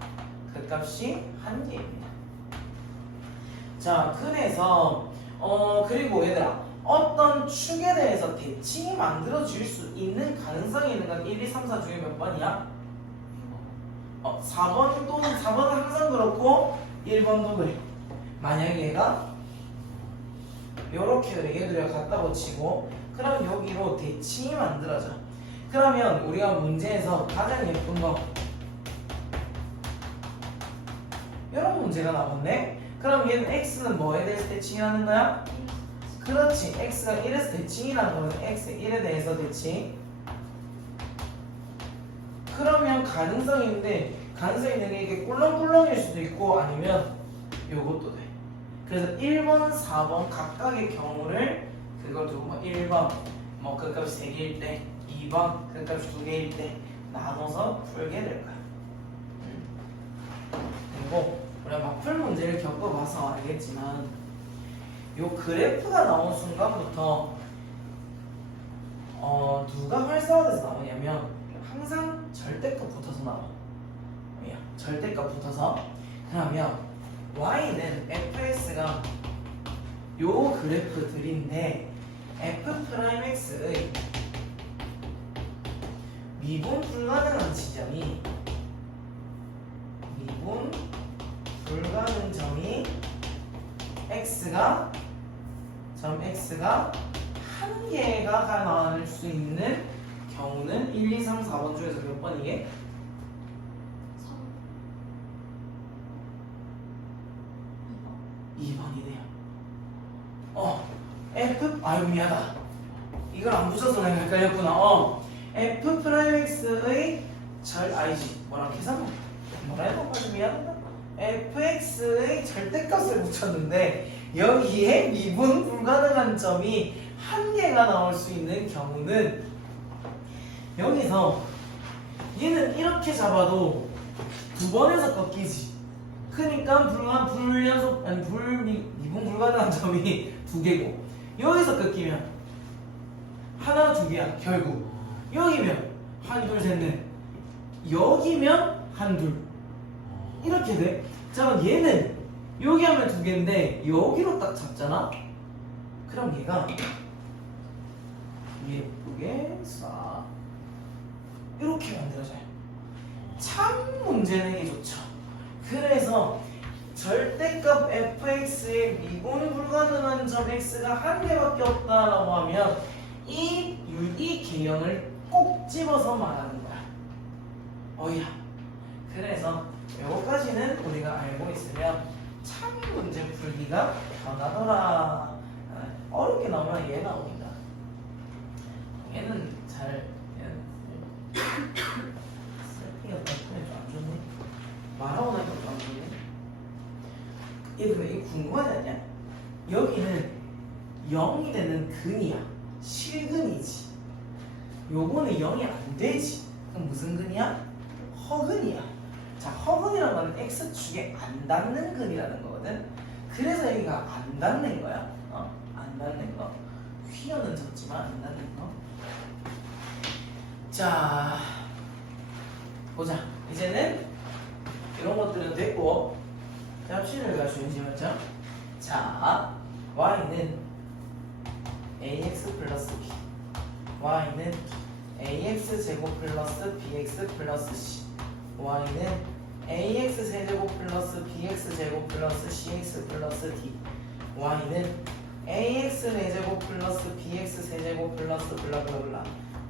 극값이 1개입니다. 자, 그래서 그리고 얘들아, 어떤 축에 대해서 대칭이 만들어질 수 있는 가능성이 있는 건 1, 2, 3, 4 중에 몇 번이야? 4번 또는 4번은 항상 그렇고 1번도 그래. 만약에 얘가 요렇게 그래. 얘들이랑 갖다 붙이고 그럼 여기로 대칭이 만들어져. 그러면 우리가 문제에서 가장 예쁜 거 이런 문제가 나왔네. 그럼 얘는 x는 뭐에 대해서 대칭하는 거야? 그렇지. x가 1에서 대칭이라는 거는 x 1에 대해서 대칭. 그러면 가능성이 있는 게 이게 꿀렁꿀렁일 수도 있고 아니면 요것도 돼. 그래서 1번, 4번 각각의 경우를 그걸 두고 뭐 1번 그 값이 3개일 때 2번 그 값이 2개일 때 나눠서 풀게 될 거야. 그리고 우리가 막풀 문제를 겪어봐서 알겠지만 요 그래프가 나온 순간부터 누가 활성화돼서 나오냐면 항상 절대값 붙어서 나와. 절대값 붙어서. 그러면 y는 fs가 요 그래프들인데 f'x의 미분 불가능한 지점이 x가 한 개가 나올 수 있는 경우는 1, 2, 3, 4번 중에서 몇 번이게? 2번이네요. F 아유 미안하다. 이걸 안 붙여서 내가 헷갈렸구나. F 프라임 X의 아니지 뭐랑 계산 뭐라 해도 아주 미안하다. fx의 절대값을 붙였는데 여기에 미분 불가능한 점이 한 개가 나올 수 있는 경우는 여기서 얘는 이렇게 잡아도 두 번에서 꺾이지. 그러니까 미분 불가능한 점이 두 개고 여기서 꺾이면 하나 두 개야 결국. 여기면 한 둘 셋 넷 여기면 한 둘 이렇게 돼. 자 그럼 얘는 여기 하면 두 개인데 여기로 딱 잡잖아. 그럼 얘가 예쁘게 싹 이렇게 만들어져요. 참 문제 내기 좋죠. 그래서 절대값 fx의 미분 불가능한 점 x가 한 개밖에 없다라고 하면 이 개형을 꼭 집어서 말하는 거야. 어이야. 그래서 요거까지는 우리가 알고 있으면 참 문제 풀기가 편하더라. 어렵게 나오면 얘 나옵니다. 얘는 셀피가 좀안 좋네. 말하고 나니까 좀 안 좋네. 얘들 이게 궁금하지 않냐? 여기는 0이 되는 근이야. 실근이지. 요거는 0이 안 되지. 그럼 무슨 근이야? 허근이야. 자, 허근이라는 건 x축에 안 닿는 근이라는 거거든. 그래서 여기가 안 닿는 거야. 안 닿는 거. 휘어는 졌지만 안 닿는 거. 자, 보자. 이제는 이런 것들은 됐고, 합식을 가져야지 맞죠? 자, y는 ax 플러스 b, y는 ax 제곱 플러스 bx 플러스 c, y는 ax 세제곱 플러스 bx 제곱 플러스 cx 플러스 d, y는 ax 4제곱 플러스 bx 세제곱 플러스 블라블라블라,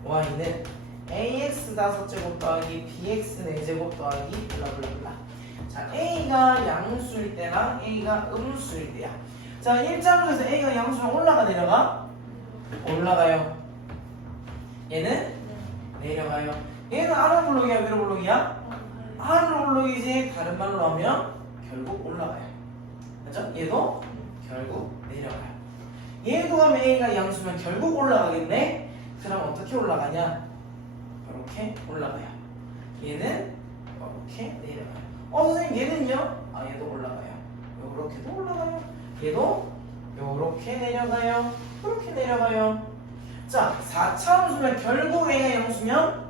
y는 ax 5제곱 더하기 bx 4제곱 더하기 블라블라블라. 자, a가 양수일 때랑 a가 음수일 때야. 자, 1장에서 a가 양수면 올라가 내려가? 올라가요. 얘는 내려가요. 얘는 아래 블록이야 위로 블록이야? 아래 블록이지. 다른 말로 하면 결국 올라가요. 그렇죠? 얘도 결국 내려가요. 얘도 가면 a가 양수면 결국 올라가겠네. 그럼 어떻게 올라가냐? 이렇게 올라가요. 얘는 이렇게 내려가요. 선생님 얘는요? 얘도 올라가요. 요렇게도 올라가요. 얘도 요렇게 내려가요. 이렇게 내려가요. 자, 4차 함수면 결국 a가 양수면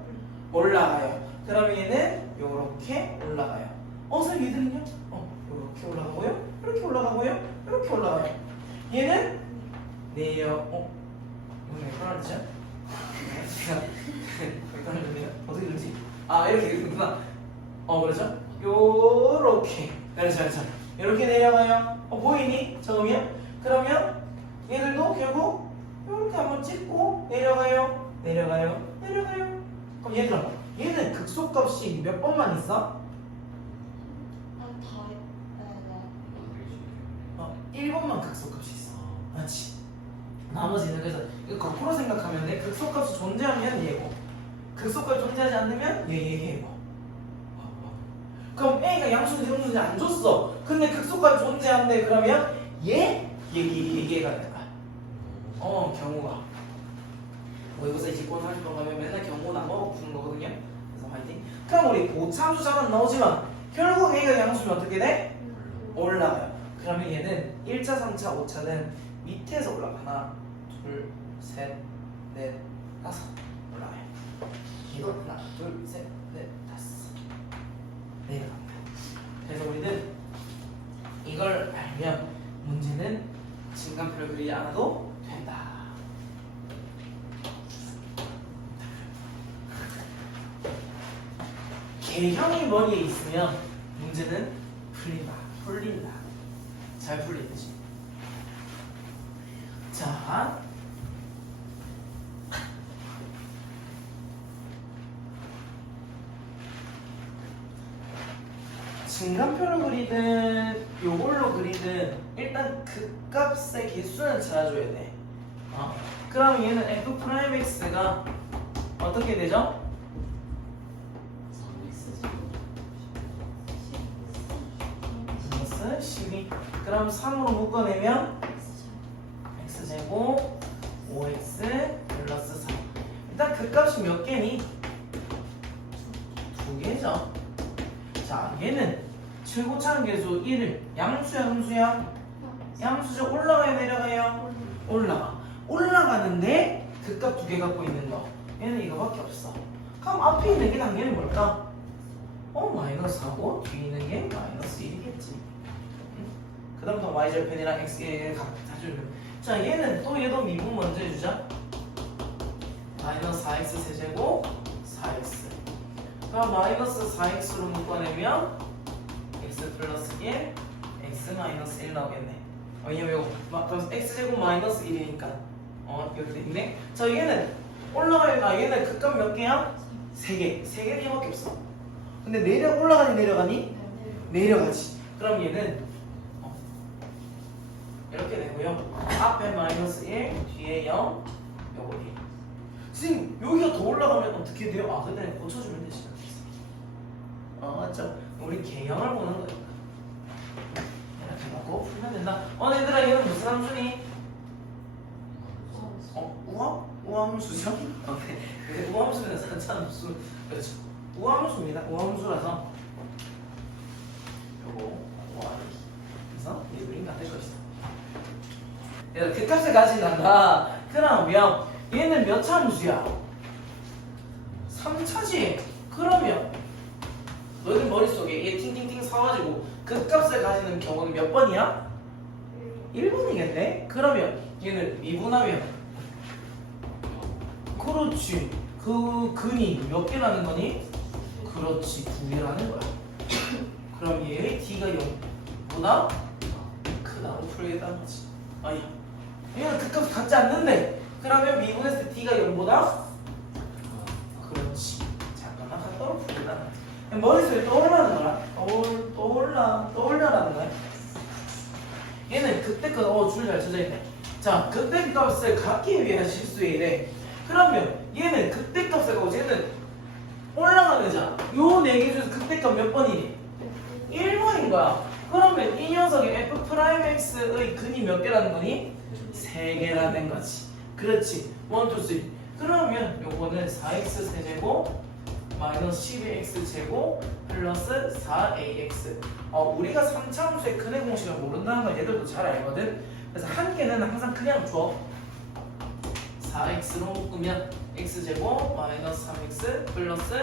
올라가요. 그럼 얘는 요렇게 올라가요. 선생님 얘들은요? 요렇게 올라가고요. 이렇게 올라가고요. 이렇게 올라가요. 얘는 무슨 왜 그러는지요? 왜 그러는지요? 어떻게 그러지? 이렇게 되구나. 그렇죠? 요렇게. 그렇죠. 이렇게 내려가요. 보이니? 처음이요? 그러면 얘들도 결국 이렇게 한번 찍고 내려가요. 그럼 얘들아, 얘는 극소값이 몇 번만 있어? 1번만 극소값이 있어. 맞지? 나머지는 그래서 이거 거꾸로 생각하면 돼. 극소값이 존재하면 얘고, 극소값이 존재하지 않으면 얘고. 그럼 a가 양수인지 음수인지 안 줬어. 근데 극소값이 존재한대. 그러면 얘가 될까? 경우가. 이것에 20번 30번 가면 맨날 경우 나눠 푸는 거거든요. 그래서 화이팅. 그럼 우리 보참수 잘은 나오지만 결국 a가 양수면 어떻게 돼? 올라가요. 그러면 얘는 1차, 3차, 5차는 밑에서 올라가. 하나, 둘, 셋, 넷, 다섯 올라가요. 이거 하나, 둘, 셋, 넷, 다섯 내려갑니다. 그래서 우리는 이걸 알면 문제는 진간표를 그리지 않아도 된다. 개형이 머리에 있으면 문제는 풀린다. 잘 풀리지. 자, 증간표를 그리든 요걸로 그리든 일단 그 값의 개수는 찾아줘야 돼. 그럼 얘는 f 프라임 x가 어떻게 되죠? 플러스 12. 그럼 3으로 묶어내면 x제곱 5x 플러스 3. 일단 그 값이 몇 개니? 2개죠. 자, 얘는 최고차는 계수 1을 양수야 음수야? 양수죠. 올라가야 내려가요? 올라가는데 그 값 2개 갖고 있는 거. 얘는 이거밖에 없어. 그럼 앞에 있는 게 당연히 뭘까? 마이너스 4고 뒤에 있는 게 마이너스 1이겠지. 그 다음부터 y절편이랑 x의 값 다 주면. 자, 얘는 또 얘도 미분 먼저 해주자. 마이너스 4x 세제곱 4x. 그럼 마이너스 4x로 묶어내면 x 플러스 1, x 마이너스 1 나오겠네. 왜냐면 이거 x제곱 마이너스 1이니까 이렇게 있네. 자, 얘는 올라가야 얘는 극값 몇 개야? 3개. 3개밖에 없어. 근데 올라가니 내려가니? 내려가지. 그럼 얘는 이렇게 되고요. 앞에 마이너스 1, 뒤에 0, 요거 1. 지금 여기가 더 올라가면 어떻게 돼요? 그때 고쳐주면 되지. 맞죠? 우리 개형을 보는 거니까. 이렇게 놓고 풀면 된다. 얘들아, 얘는 무슨 함수니? 우함수죠? 네. 우함수는 산차함수. 그렇죠. 우함수입니다. 우함수라서 요거 우함수. 그래서 얘들이 같을 것이다. 그 값을 가진단다. 그러면 얘는 몇 차 함수야? 3차지. 그러면 너희들 머릿속에 얘 팅팅팅 사가지고 그 값을 가지는 경우는 몇 번이야? 1번이겠네? 그러면 얘는 미분하면 그렇지. 그 근이 몇 개라는 거니? 그렇지. 2개라는 거야. 그럼 얘의 d가 0보다 크다고 풀겠다는 거지. 아니야. 얘는 그 값 같지 않는데 그러면 미분했을 때 d가 0보다 그렇지. 잠깐만 갖다 풀겠다는 거지. 머릿속에 떠올라는 거야. 떠올려라는 거야. 얘는 그때 줄 잘 쳐져 있네. 자, 그때 값을 갖기 위한 실수에 이래. 그러면 얘는 그때 값을 가고 얘는 올라가는 거잖아. 요 4개 중에서 그때 값 몇 번이니? 1번인 거야. 그러면 이 녀석의 f 프라임 x의 근이 몇 개라는 거니? 3개라는 거지. 그렇지. 1, 2, 3. 그러면 요거는 4x 세제곱 마이너스 12x 제곱 플러스 4ax. 우리가 3차함수의 근의 공식을 모른다는 건 얘들도 잘 알거든. 그래서 한 개는 항상 그냥 줘. 4x로 묶으면 x제곱 마이너스 3x 플러스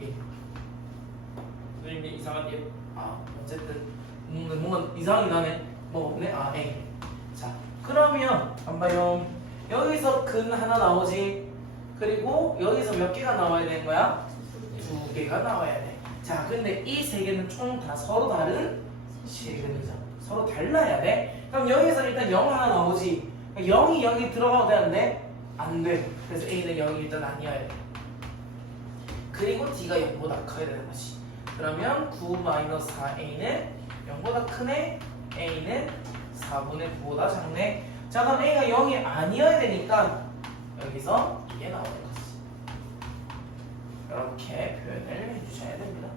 1. 선생님 이상한데요? 어쨌든 뭔가 이상하긴 하네. 뭐 없네? A. 자, 그러면 봐봐요. 여기서 근 하나 나오지. 그리고 여기서 몇 개가 나와야 되는 거야? 2개가 나와야 돼. 자, 근데 이 3개는 총 다 서로 다른 실근이죠. 서로 달라야 돼. 그럼 여기서 일단 0 하나 나오지. 0이 여기 들어가도 되는데 안 돼. 그래서 A는 0이 일단 아니어야 돼. 그리고 D가 0보다 커야 되는 거지. 그러면 9-4A는 0보다 크네. A는 4분의 9보다 작네. 자, 그럼 A가 0이 아니어야 되니까 여기서 이게 나오는 거지. 이렇게 표현을 해주셔야 됩니다.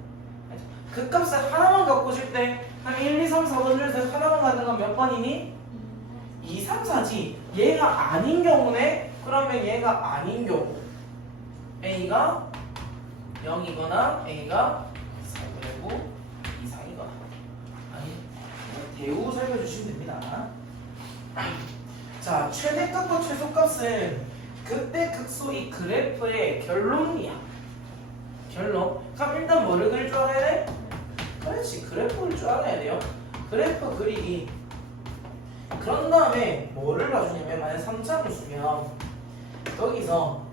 그 값을 하나만 갖고 줄 때 한 1, 2, 3, 4번 중에서 하나만 갖는 건 몇 번이니? 2, 3, 4지. 얘가 아닌 경우네? 그러면 얘가 아닌 경우 A가 0이거나 A가 4분의 9 이상이거나. 아니, 대우 살펴주시면 됩니다. 자, 최대값과 최소값은 그때 극소 이 그래프의 결론이야. 결론. 그럼 일단 뭐를 그릴 줄 알아야 돼? 그렇지, 그래프 그릴 줄 알아야 돼요. 그래프 그리기. 그런 다음에 뭐를 봐주냐면 만약 3차 함수면 여기서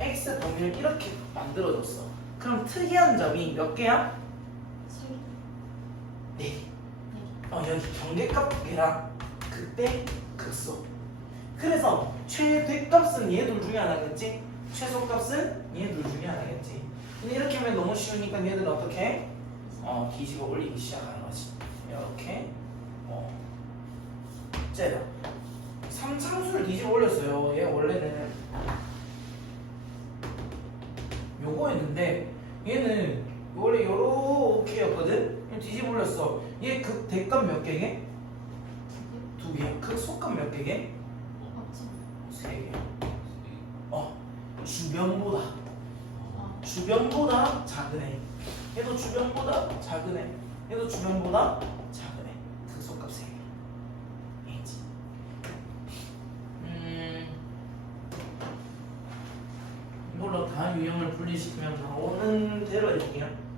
x 범위를 이렇게 만들어줬어. 그럼 특이한 점이 몇 개야? 4개. 여기 경계값 2개랑 그때 극소. 그래서 최대값은 얘들 중에 하나겠지? 최소값은 얘들 중에 하나겠지. 근데 이렇게 하면 너무 쉬우니까 얘들은 어떻게 해? 뒤집어 올리기 시작하는 거지. 이렇게 째려. 3참수를 뒤집어 올렸어요. 얘 원래는 요거였는데 얘는 원래 요렇게였거든. 뒤집어 올렸어. 얘 극 대값 몇 개게? 2개. 극 속값 몇 개게? 맞지? 3개. 주변보다 작은 애. 얘도 주변보다 작은 애. 얘도 주변보다 작은 애. 극소값 3개. 알겠지? 이걸로 다 유형을 분리시키면 나오는 대로 해줄게요.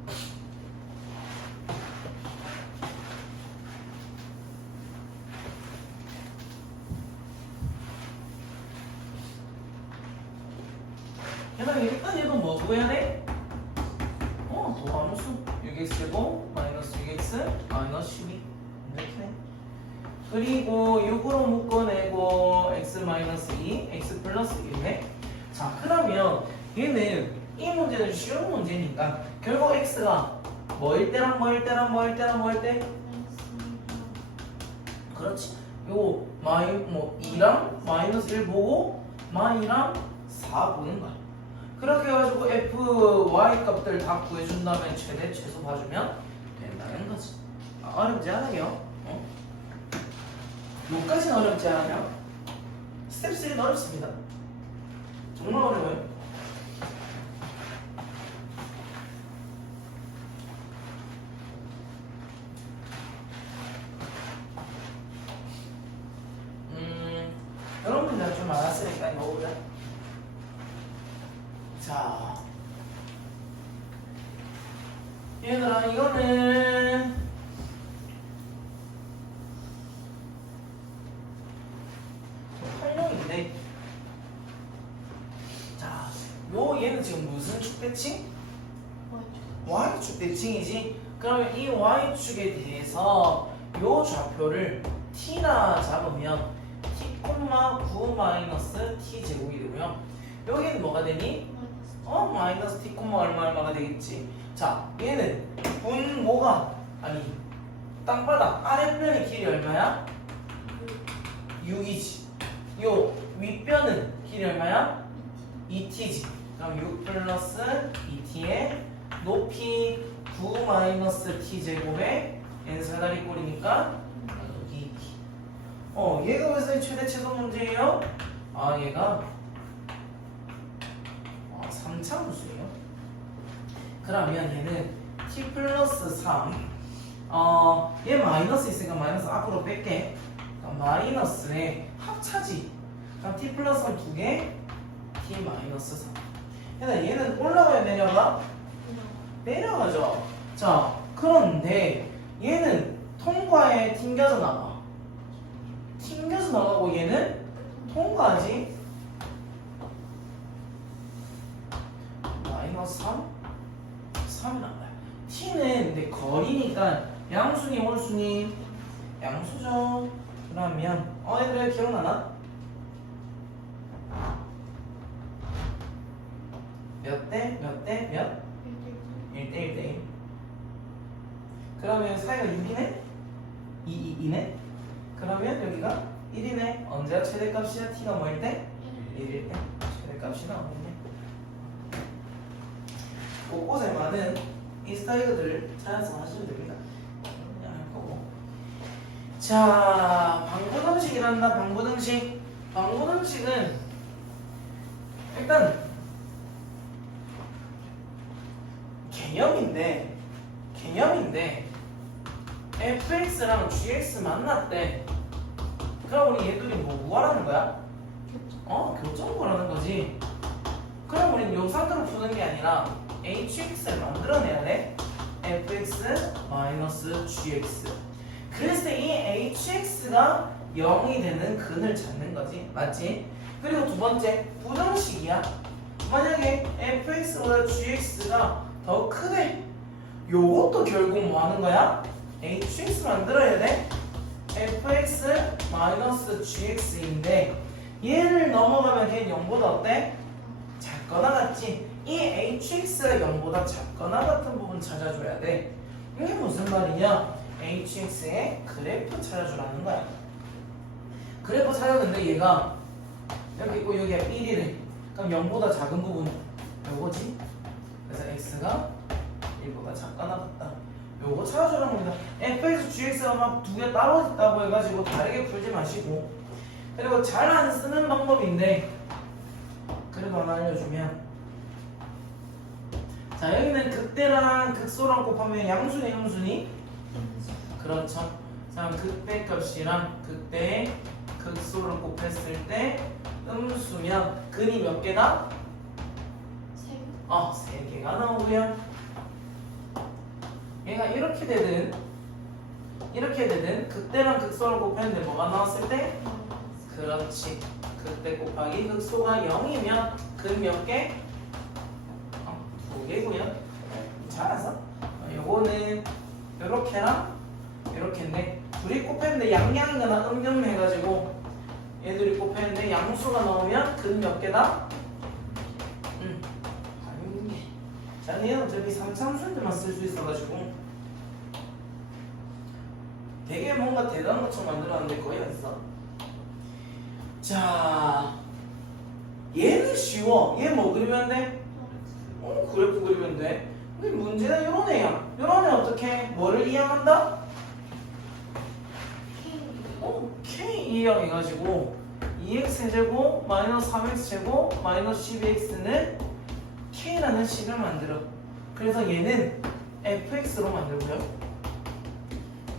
일단 얘도 뭐 구해야 돼? 도함수 6x고 마이너스 6x 마이너스 12 이렇게 돼. 그리고 6으로 묶어내고 x 마이너스 2 x 플러스 1네. 자 그러면 얘는 이 문제는 쉬운 문제니까 결국 x가 뭐일 때랑 뭐일 때랑 뭐일 때랑 뭐일 때? 그렇지. 요 2랑 마이너스 1 보고 마이랑 4 보는 거야. 그렇게 해가지고 f, y 값들 다 구해준 다음에 최대, 최소 봐주면 된다는 거지. 어렵지 않아요? 요까지는 어렵지 않아요? 스텝 3는 어렵습니다. 정말 어려워요. 여러분들 좀 알았으니까 이거 보자. 자, 얘들아 이거는 활용인데, 자, 얘는 지금 무슨 축대칭? y축 대칭이지. 그러면 이 y축에 대해서 요 좌표를 t나 잡으면 t, 9 마이너스 t 제곱이 되고요. 여기는 뭐가 되니? 마이너스 t, 얼마가 되겠지. 자, 얘는 분모가 땅바닥 아랫변의 길이 얼마야? 6이지. 요 윗변은 길이 얼마야? 2t지. 그럼 6 플러스 2t의 높이 9 마이너스 t 제곱에 n 사다리 꼴이니까 2t. 얘가 왜 최대 최소 문제예요? 얘가 3차함수예요. 그러면 얘는 t 플러스 3 얘 마이너스 있으니까 마이너스 앞으로 뺄게. 마이너스의 합차지. 그럼 t 플러스 3 2개 t 마이너스 3. 그래서 얘는 올라가야 내려가? 내려가죠. 자 그런데 얘는 통과에 튕겨서 나가. 튕겨서 나가고 얘는 통과하지. 마이너스 3? 3이 나와요. t는 근데 거리니까 양수니 홀수니? 양수죠. 그러면 얘들아 기억나나? 몇 대? 몇 대? 몇? 1대 1대 1. 그러면 사이가 6이네? 2네? 그러면 여기가 1이네. 언제야 최대값이야? t가 뭐일 때? 1일 때 최대값이 나오겠네. 곳곳에 많은 이스타에그들을 찾아서 하시면 됩니다. 그냥 할 거고. 자, 방부등식이란다. 방부등식. 방부등식은 일단 개념인데 fx랑 gx 만났대. 그럼 우리 얘들이 뭐 하라는 거야? 교점구라는 거지. 그럼 우리는 요 상태로 푸는 게 아니라 hx를 만들어내야 돼. fx 마이너스 gx. 그래서 이 hx가 0이 되는 근을 찾는 거지. 맞지? 그리고 두 번째 부등식이야. 만약에 fx보다 gx가 더 크대. 요것도 결국 뭐 하는 거야? hx 만들어야 돼. fx 마이너스 gx인데 얘를 넘어가면 걔 0보다 어때? 작거나 같지? 이 hx가 0보다 작거나 같은 부분 찾아줘야 돼. 이게 무슨 말이냐? hx의 그래프 찾아주라는 거야. 그래프 찾았는데 얘가 여기 있고 여기가 1이래. 그럼 0보다 작은 부분은 요거지? 그래서 x가 1보다 작거나 같다. 요거 찾아주라는 겁니다. fx, gx가 막 두 개 따로 있다고 해가지고 다르게 풀지 마시고, 그리고 잘 안 쓰는 방법인데 그래도 하나 알려주면, 자 여기는 극대랑 극소랑 곱하면 양수네 음수니? 그렇죠. 자 극대 값이랑 극대의 극소를 곱했을 때 음수면 근이 몇 개다? 세 개가 나오고요. 얘가 이렇게 되든 극대랑 극소를 곱했는데 뭐가 나왔을 때? 그렇지. 극대 곱하기 극소가 0이면 근 몇 개? 2개고요. 잘했어. 요거는 요렇게랑 요렇게인데 둘이 곱했는데 양양이거나 음영해가지고 얘들이 곱했는데 양수가 나오면 근 몇 개다? 자, 얘는 어차피 3차함수들만 쓸 수 있어가지고 되게 뭔가 대단한 것처럼 만들어놨는데 거의 안 써. 자, 얘는 쉬워. 얘 뭐 그리면 돼? 그래프 그리면 돼. 근데 문제는 요런 애야. 요런 애 어떻게? 뭐를 이항한다? K 이항해가지고 2x제곱 마이너스 3x제곱 마이너스 12x는 K라는 식을 만들어. 그래서 얘는 fx로 만들고요.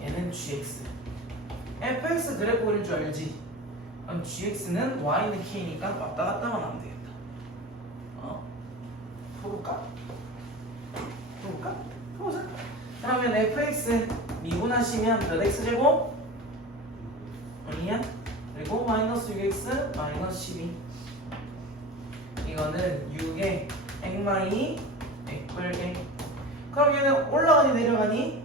얘는 gx. fx 그래프 그릴 줄 알지? 그럼 gx는 y는 k니까 왔다 갔다만 하면 되겠다. 풀어볼까? 풀어보자. 그러면 fx 미분하시면 몇 x제곱? 아니야? 그리고 마이너스 6x 마이너스 12. 이거는 6에 x-1 x불1. 그럼 얘는 올라가니 내려가니?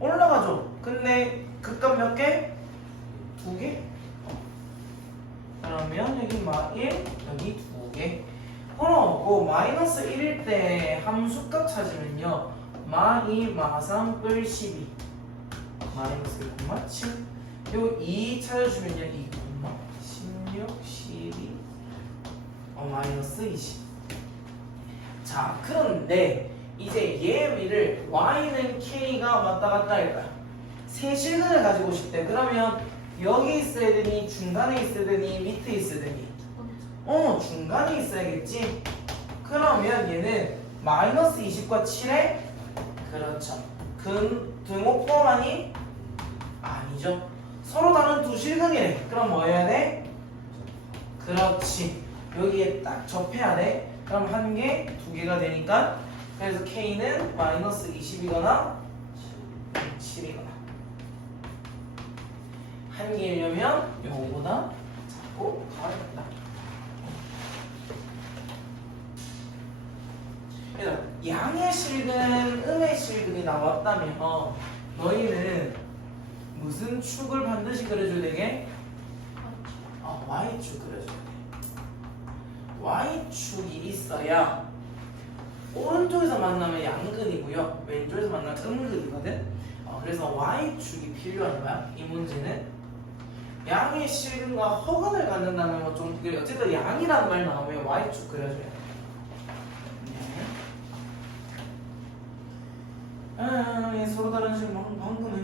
올라가죠. 근데 극값 몇 개? 2개? 그러면 여기 마1 여기 2개. 그럼 마이너스 1일 때 함수값 찾으면요 마2 마3 뿔 12 마이너스 1,7. 요 2 찾아주면요 2, 16 12 마이너스 20. 자 그런데 이제 얘 위를 y는 k가 왔다 갔다 할 거야. 세 실근을 가지고 싶대. 그러면 여기 있어야 되니 중간에 있어야 되니 밑에 있어야 되니? 중간에 있어야겠지. 그러면 얘는 마이너스 20과 7에 그렇죠. 등호 포함하니? 아니죠. 서로 다른 두 실근이래. 그럼 뭐 해야 돼? 그렇지. 여기에 딱 접해야 돼. 그럼 한 개, 두 개가 되니까 그래서 K는 마이너스 20이거나 7이거나 한 개이려면 요거보다 작고 가야겠다. 그래서 양의 실근, 음의 실근이 나왔다면 너희는 무슨 축을 반드시 그려줘야 되게? Y축 그려줘야 돼. Y축이 있어야 오른쪽에서 만나면 양근이고요 왼쪽에서 만나면 음근이거든. 그래서 Y축이 필요한 거야. 이 문제는 양의 실근과 허근을 갖는다면 뭐 좀 어쨌든 양이라는 말 나오면 Y축 그려줘야 돼. 서로 다른 식으로 방금은